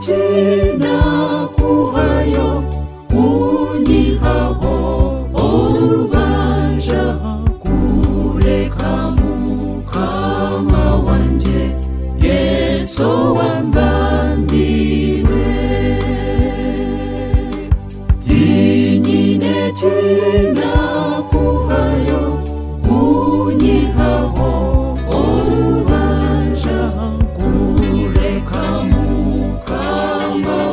china kuhayo unyihaho orubanja kureka mukama wanje Yesu wambambirwe tinyine china kuhayo unyihaho orubanja kureka mukama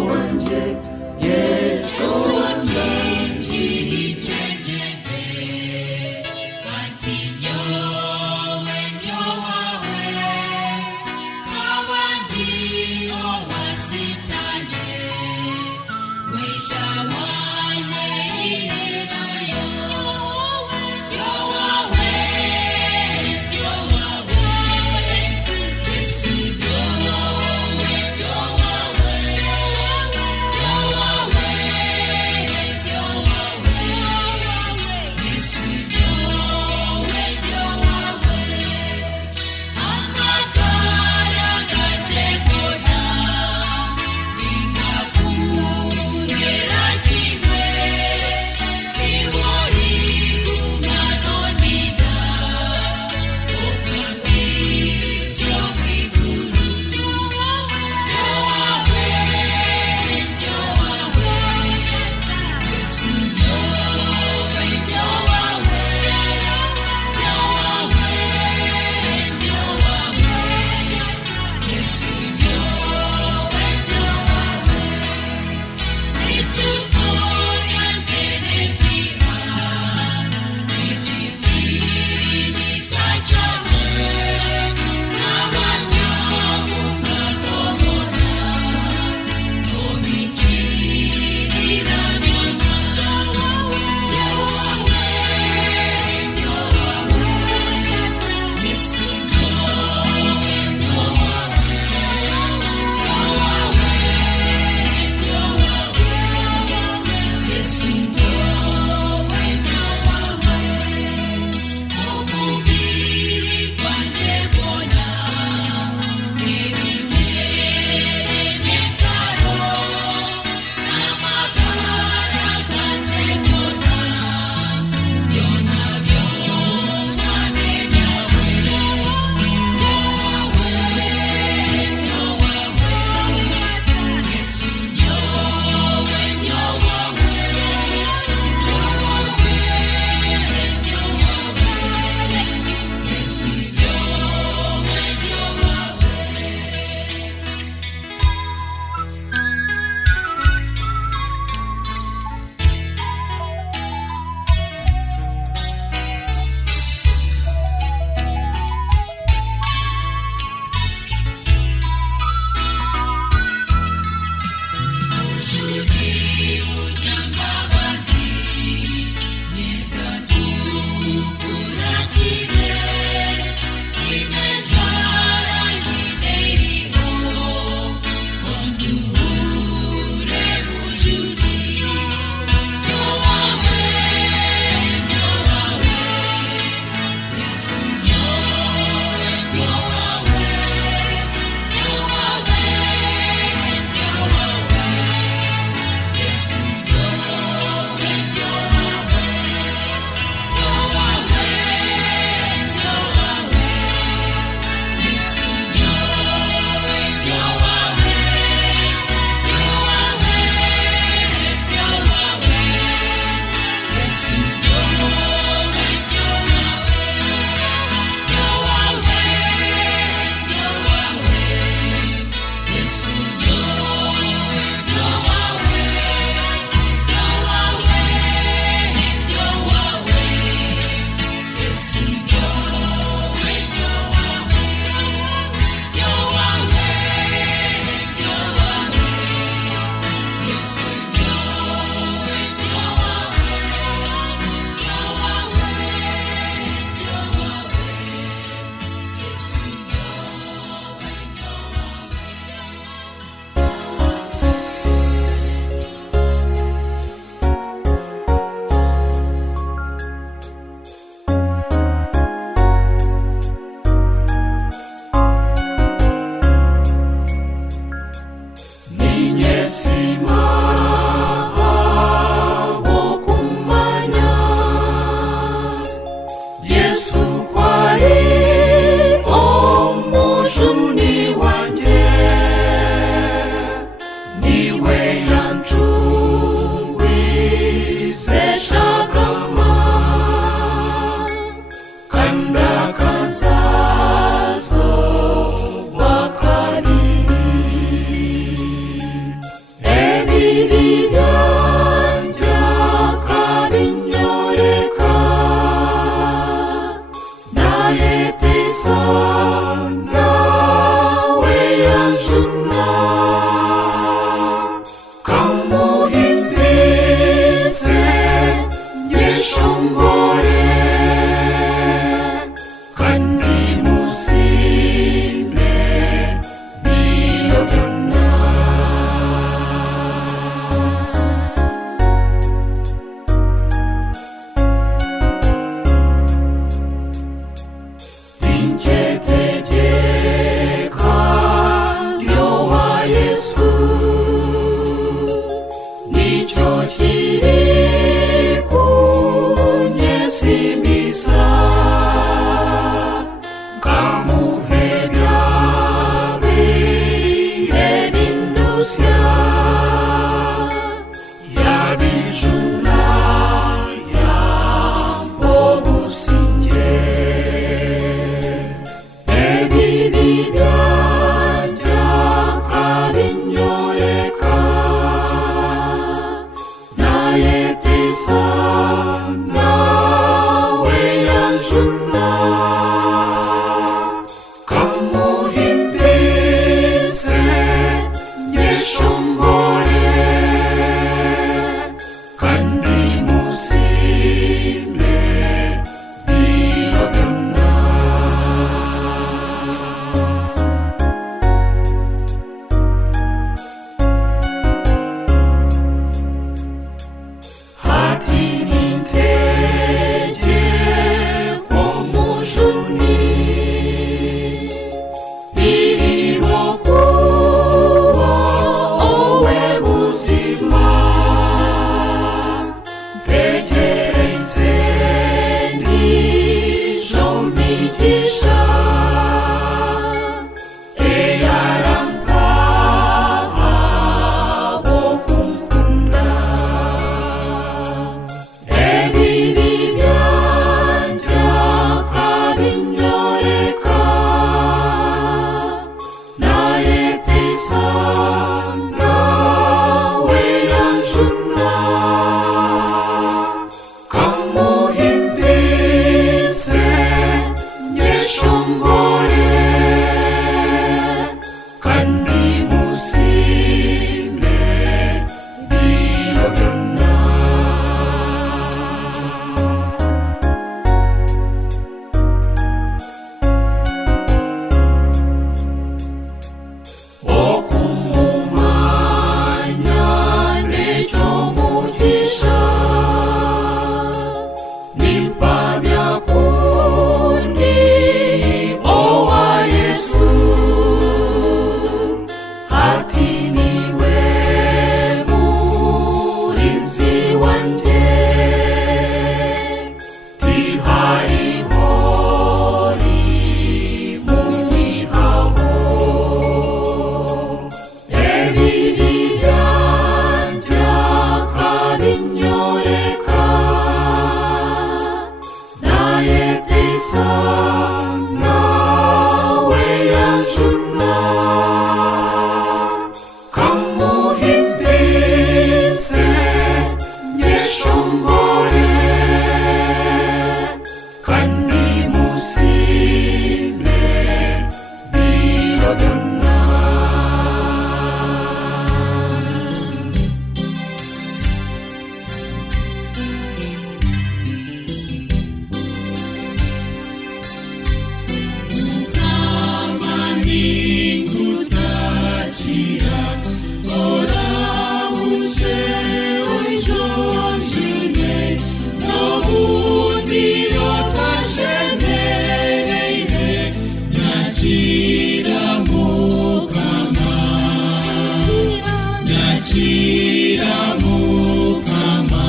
nyakira mukama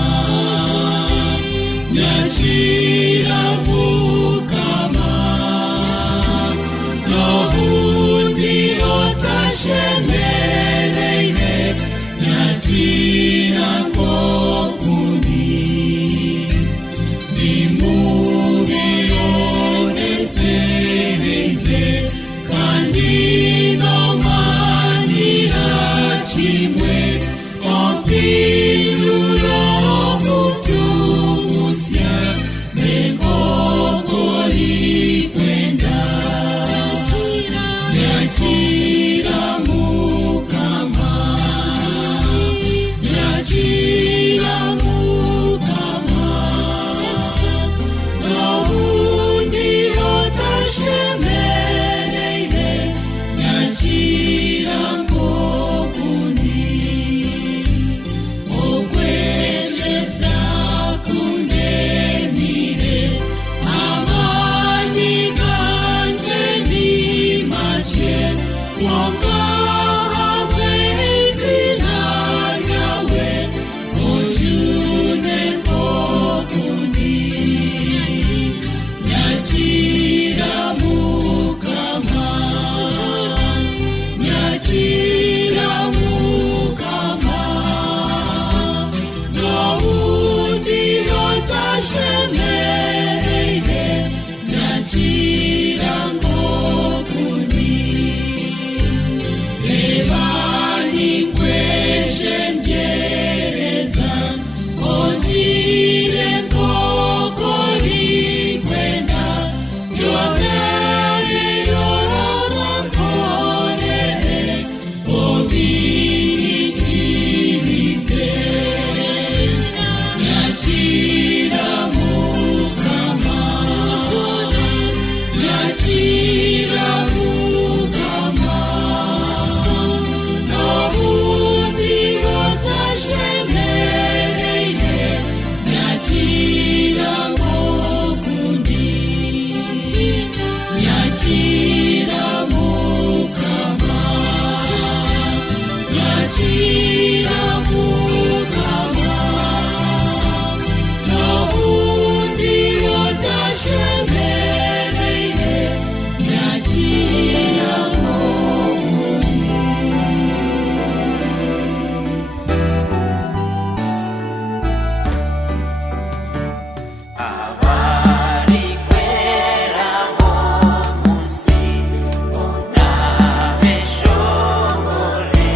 nyakira mukama nobundi otashemereire nyakira kokundi ndimubionesereze kandi nomanira kimwe opinduro mutumusya nekokori kwenda nyakira mukama nyakira mukama nobundi otashemereire nyakira kokundi okwemeza kundemire amani ganje ni make wakahabwe izina ryawe ojune kokundi nyakira mukama nyakira mukama nobundi otashemereire nyakira kokundi ebani kweshenjereza kotire kokori kwenda yoneriyorobakorere obichirize nyakira mukama nyakira mukama nobundi otashemereire nyakira kokundi nyakira mukama nyakira mukama nobundi otashemereire nyakira abari kwera bo munsi unabeshore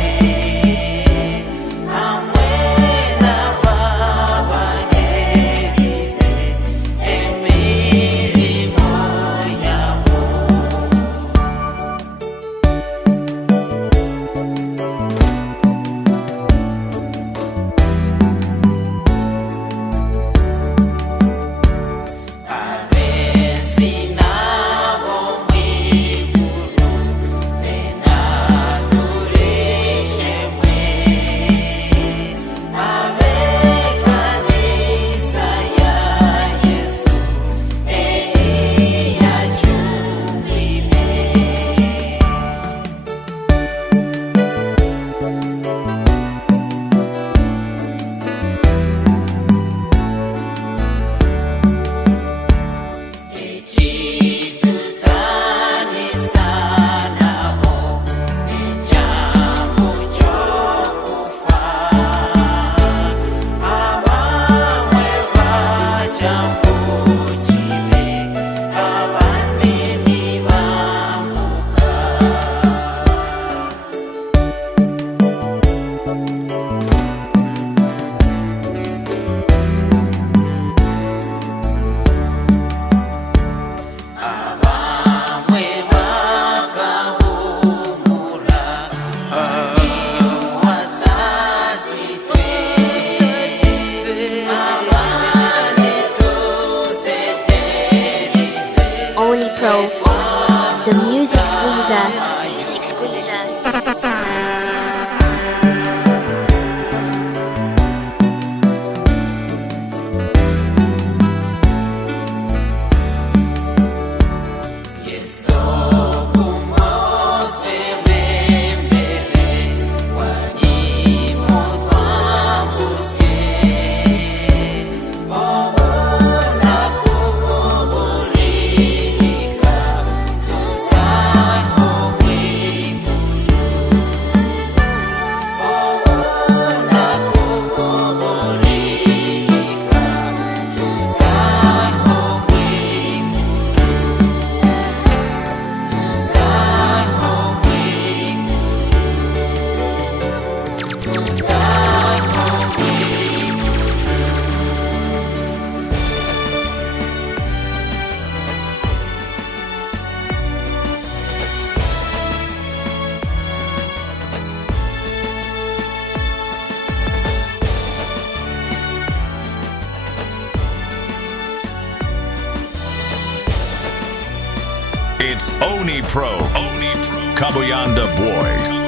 Pro, Kabuyanda Boy.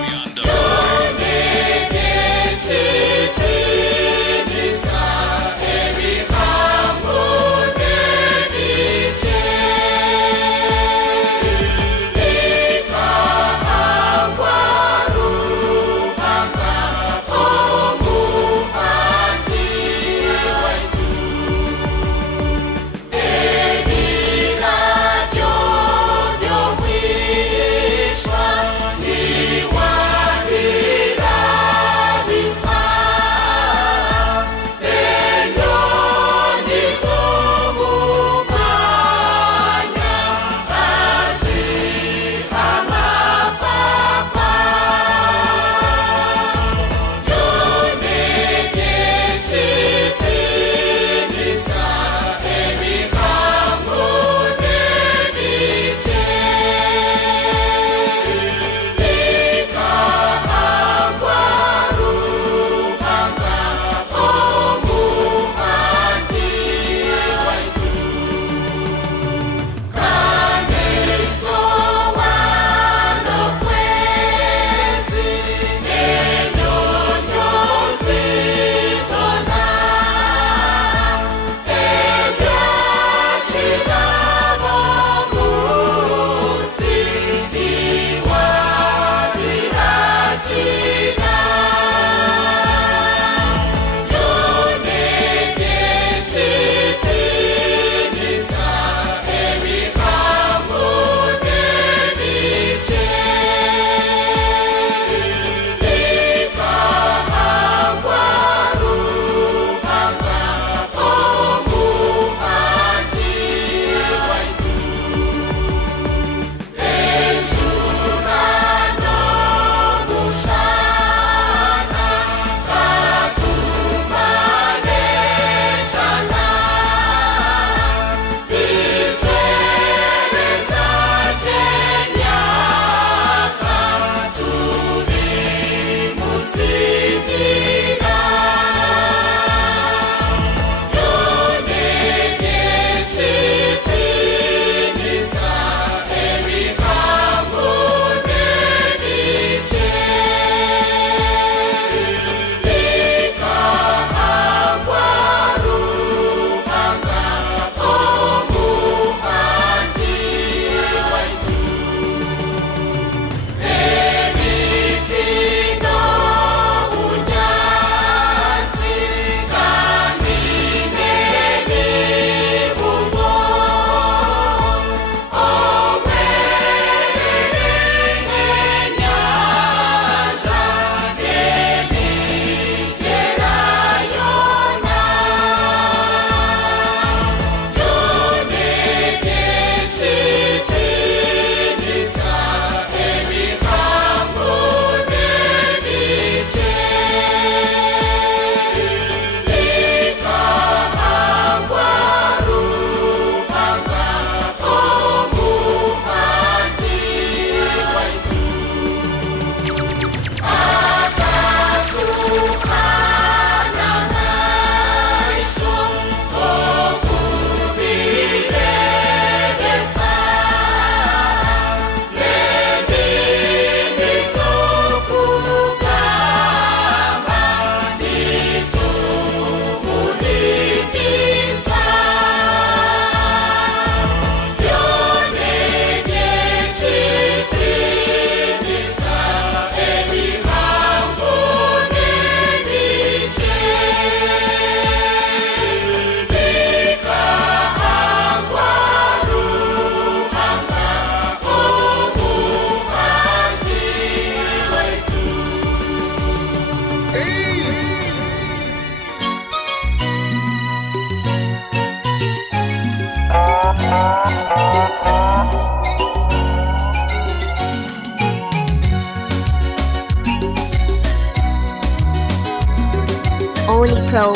Oni Pro,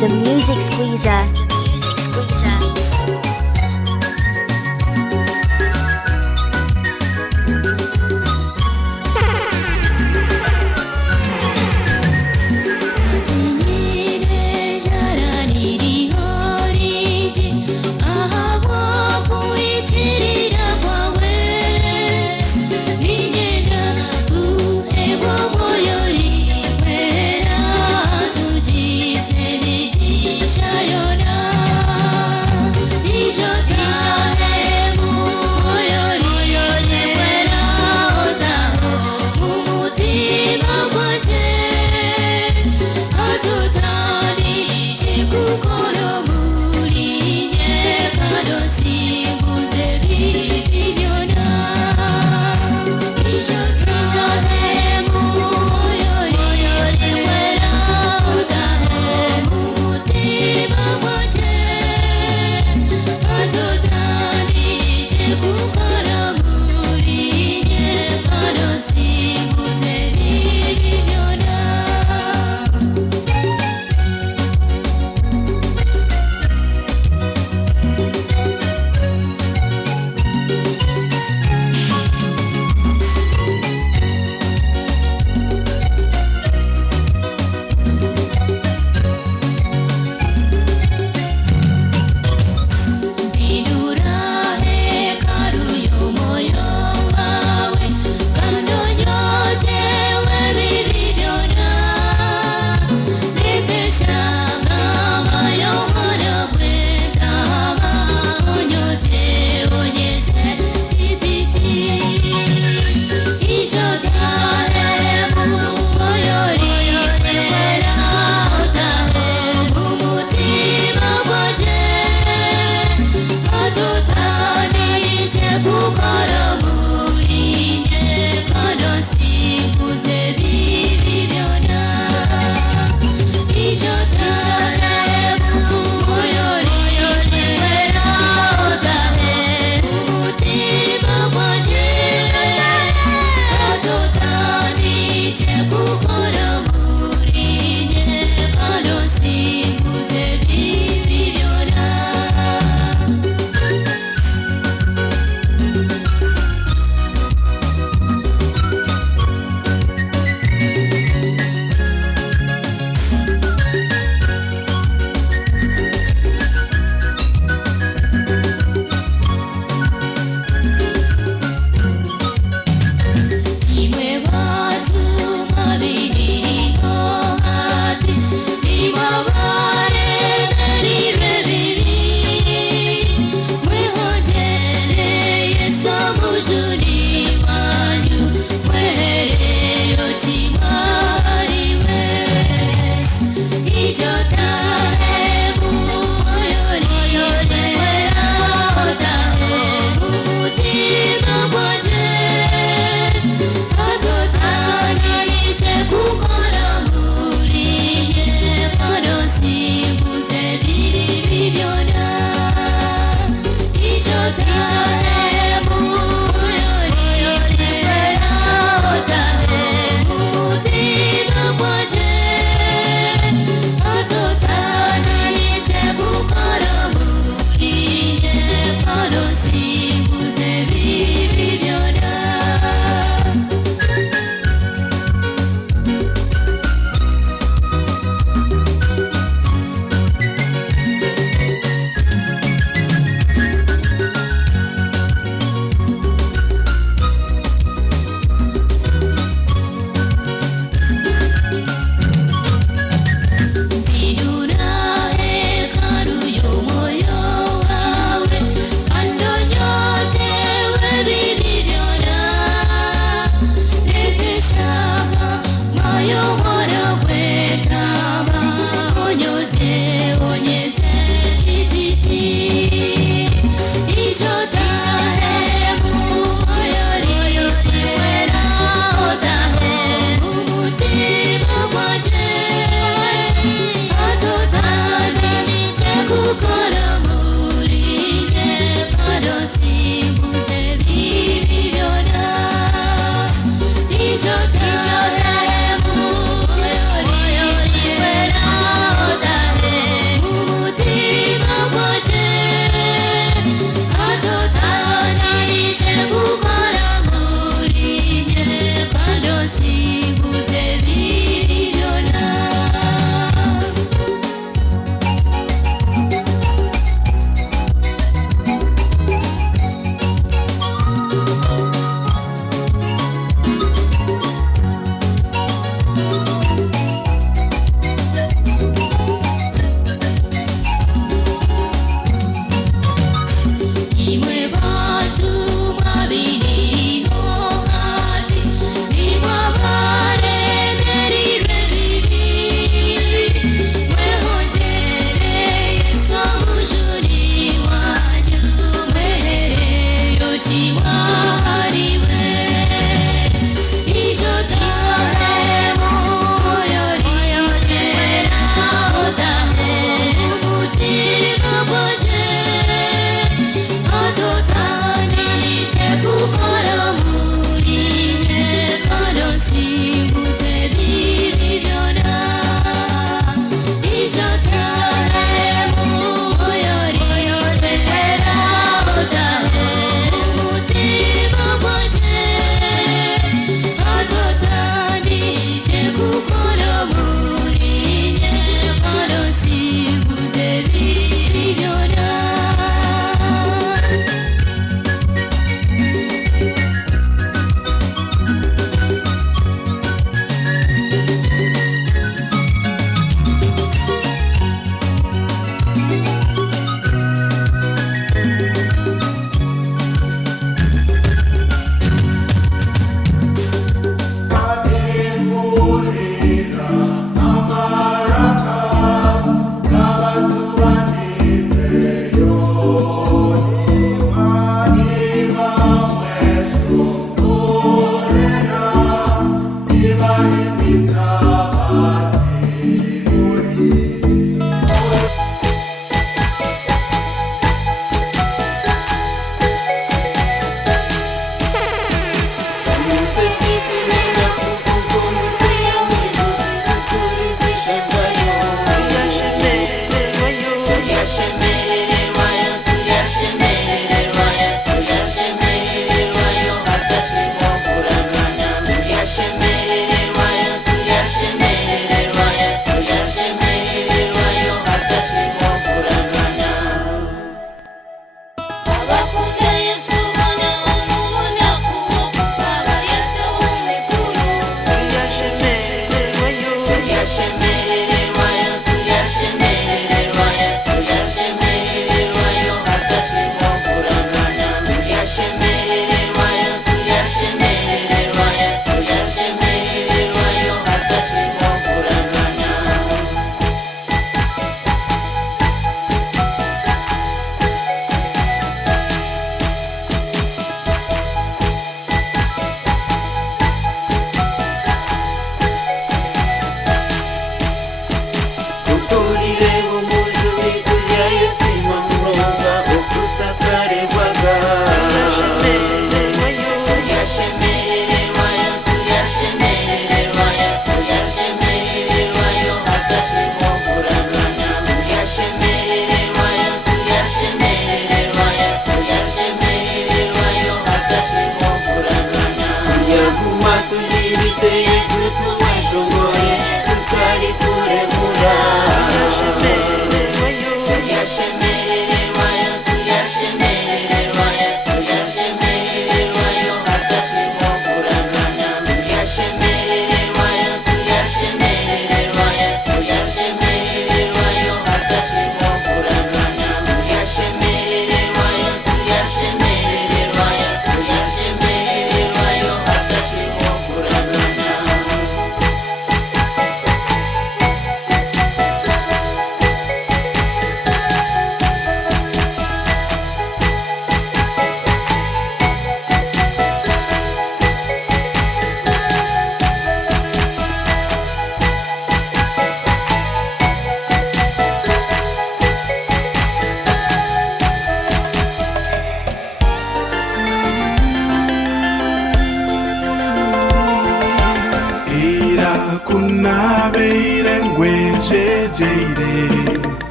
the Music Squeezer. Ahabo kuichirira kwawe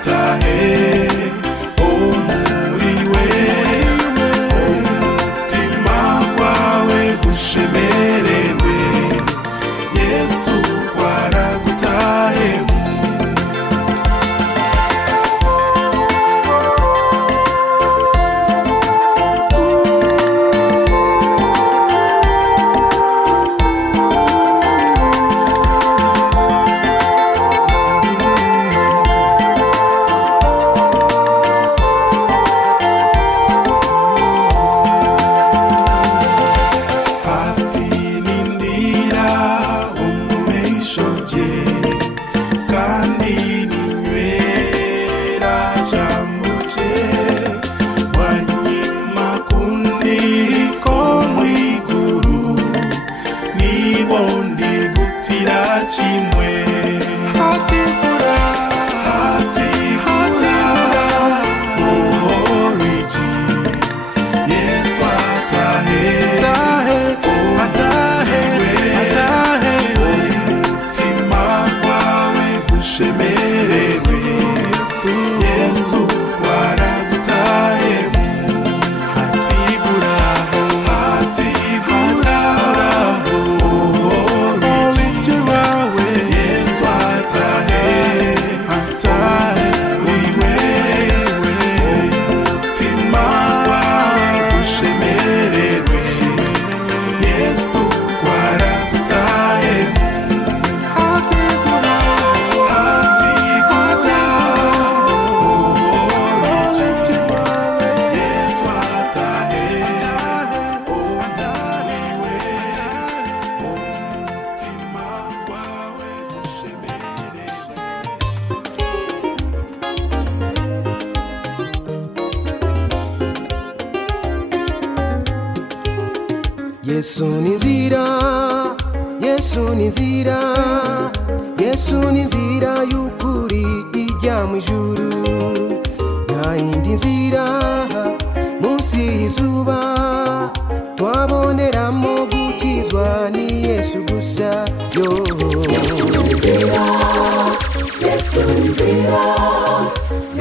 atahe umuriwe umutima wawe gushemererwe Yesu waragutahe Yesu ni nzira, Yesu ni nzira, Yesu ni nzira y'ukuri ijya mu ijuru. Nta yindi nzira munsi y'izuba twaboneramo gukizwa ni Yesu gusa. Yesu ni nzira, Yesu ni nzira,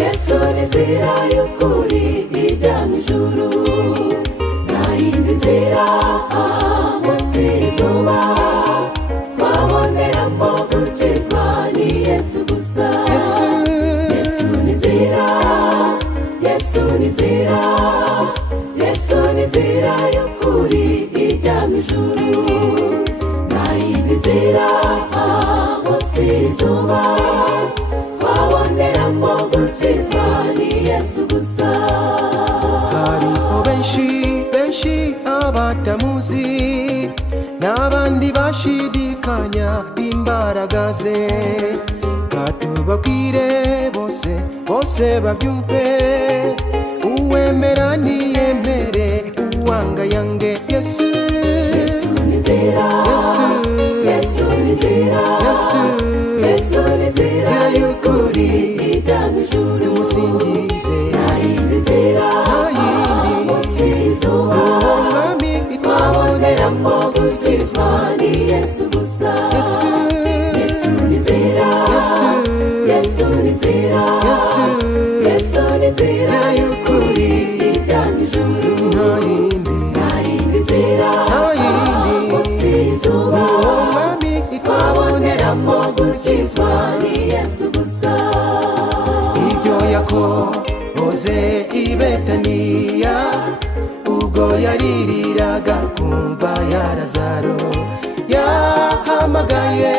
Yesu ni nzira y'ukuri ijya mu ijuru. Nta yindi nzira munsi y'izuba twaboneramo gukizwa ni Yesu gusa. Yesu ni nzira, Yesu ni nzira, Yesu ni nzira y'ukuri ijya mu ijuru. Nta yindi nzira munsi y'izuba twaboneramo gukizwa ni Yesu gusa. Hariho benshi abatamuzi n'abandi bashidikanya imbaraga ze. Katubabwire bose babyumve, uwemera niyemere, uwanga yange. Yesu ni nzira, Yesu ni nzira, Yesu ni nzira y'ukuri ijya mu ijuru. tumusingize. Nta yindi nzira munsi y'izuba twaboneramo gukizwa ni Yesu gusa. Yesu ni nzira, Yesu ni nzira, Yesu ni nzira y'ukuri ijya mu ijuru. Nta yindi nzira munsi y'izuba twaboneramo gukizwa ni Yesu gusa. Ibyo yakoze i Betaniya ubwo yaririraga kumva ya Lazaro, yahamagaye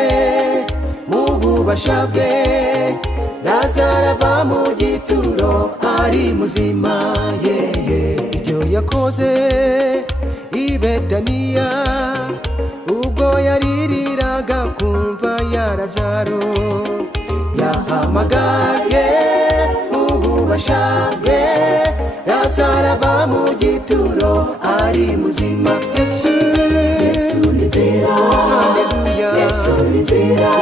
mu bubasha bwe Lazaro ava mu gituro ari muzima. Ibyo yakoze i Betaniya ubwo yaririraga kumva ya Lazaro, yahamagaye mu bubasha bwe Lazaro ava mu gituro ari muzima. Yesu ni nzira, haleluya. Yesu ni nzira,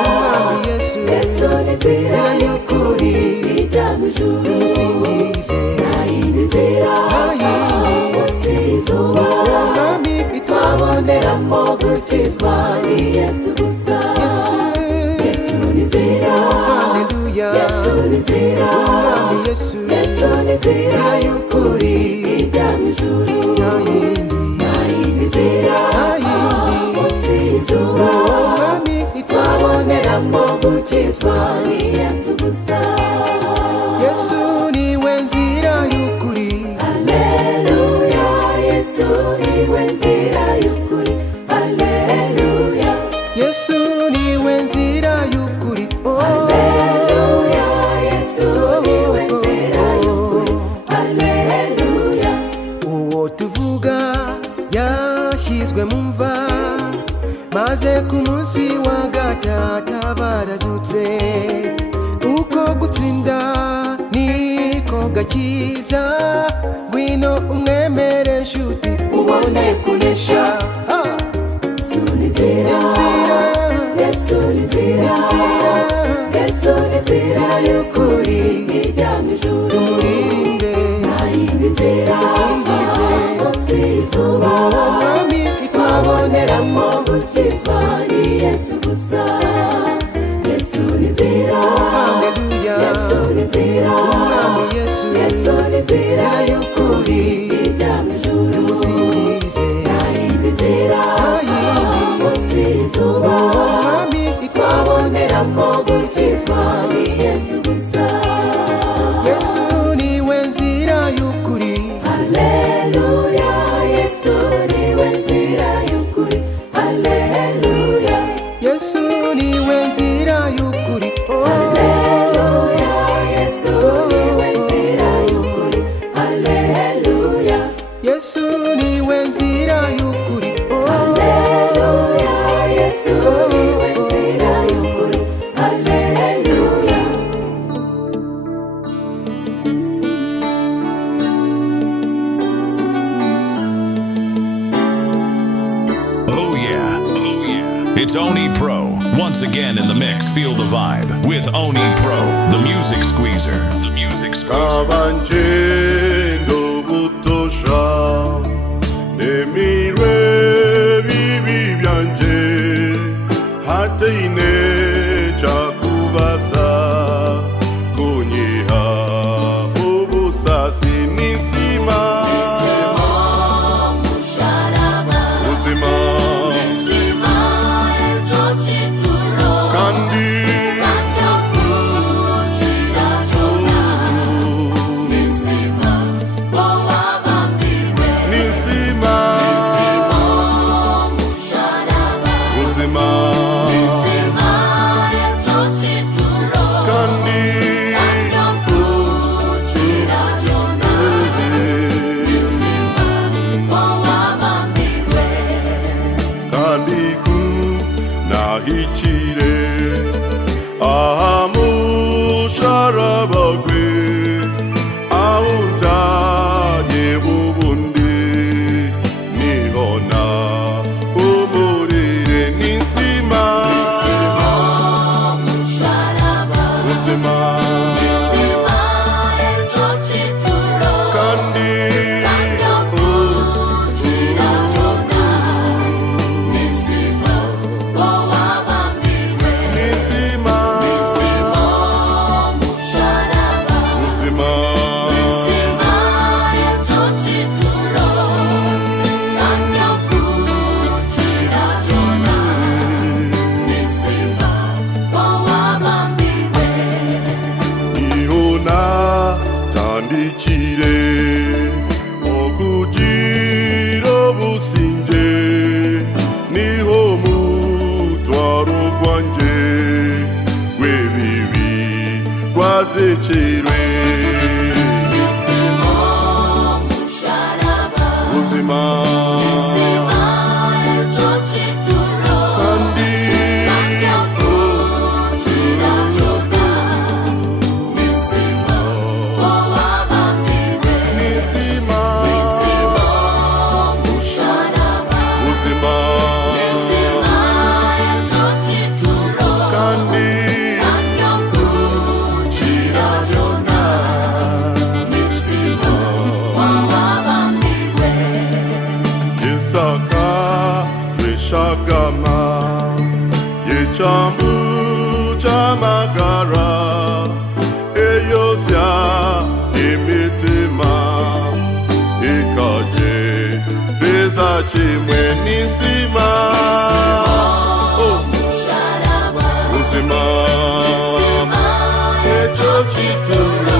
Yesu ni nzira y'ukuri ijya mu ijuru. Tumusingize. Nta yindi nzira munsi y'izuba twaboneramo gukizwa ni Yesu gusa. Yesu ni nzira, haleluya. haleluya Yesu ni inzira umwami Yesu Yesu ni inzira y'ukuri ijya mu ijuru nta yindi nzira munsi y'izuba umwami twaboneramo gukizwa ni Yesu gusa Yesu niwe nzira y'ukuri haleluya Yesu niwe nzira y'ukuri haleluya Yesu niwe nzira y'ukuri haleluya Yesu niwe nzira y'ukuri haleluya uwo tuvuga yashyizwe mu mva maze ku munsi wa gatatu barazutse uko gutsinda niko gakiza ngwino umwemere nshuti ubone kunesha Yesu ni inzira Yesu ni inzira Yesu ni inzira y'ukuri ijya mu ijuru tumuririmbe nta yindi nzira dusingize munsi y'izuba umwami twaboneramo gukizwa ni Yesu gusa Yesu ni inzira haleluya Yesu ni inzira umwami Yesu Yesu ni inzira y'ukuri ijya mu ijuru tumusingize nta yindi nzira munsi y'izuba umwami twaboneramo gukizwa ni Yesu gusa Yesu niwe nzira y'ukuri haleluya Yesu niwe nzira y'ukuri haleluya Yesu niwe nzira y'ukuri haleluya Yesu niwe nzira y'ukuri haleluya Yesu niwe nzira y'ukuri haleluya Yesu niwe nzira y'ukuri haleluya Oh yeah, oh yeah. It's Oni Pro. Once again in the mix, feel the vibe with Oni Pro, the music squeezer. The music squeezer. kabanjendo butosha nemirwe bibi byanje hateine cyakubasa kunyiha ubusasi nisima uzima kandi nisima uzima kandi kandi ku nahikire ahamusharabagwe ahutanye bubundi nihona umurire nisima uzima kandi nisima uzima ihona tandikire okugira obusinge niho mutwaro gwanje gwebibi gwazekirwe uzima kandi nisima uzima kandi nisima chitura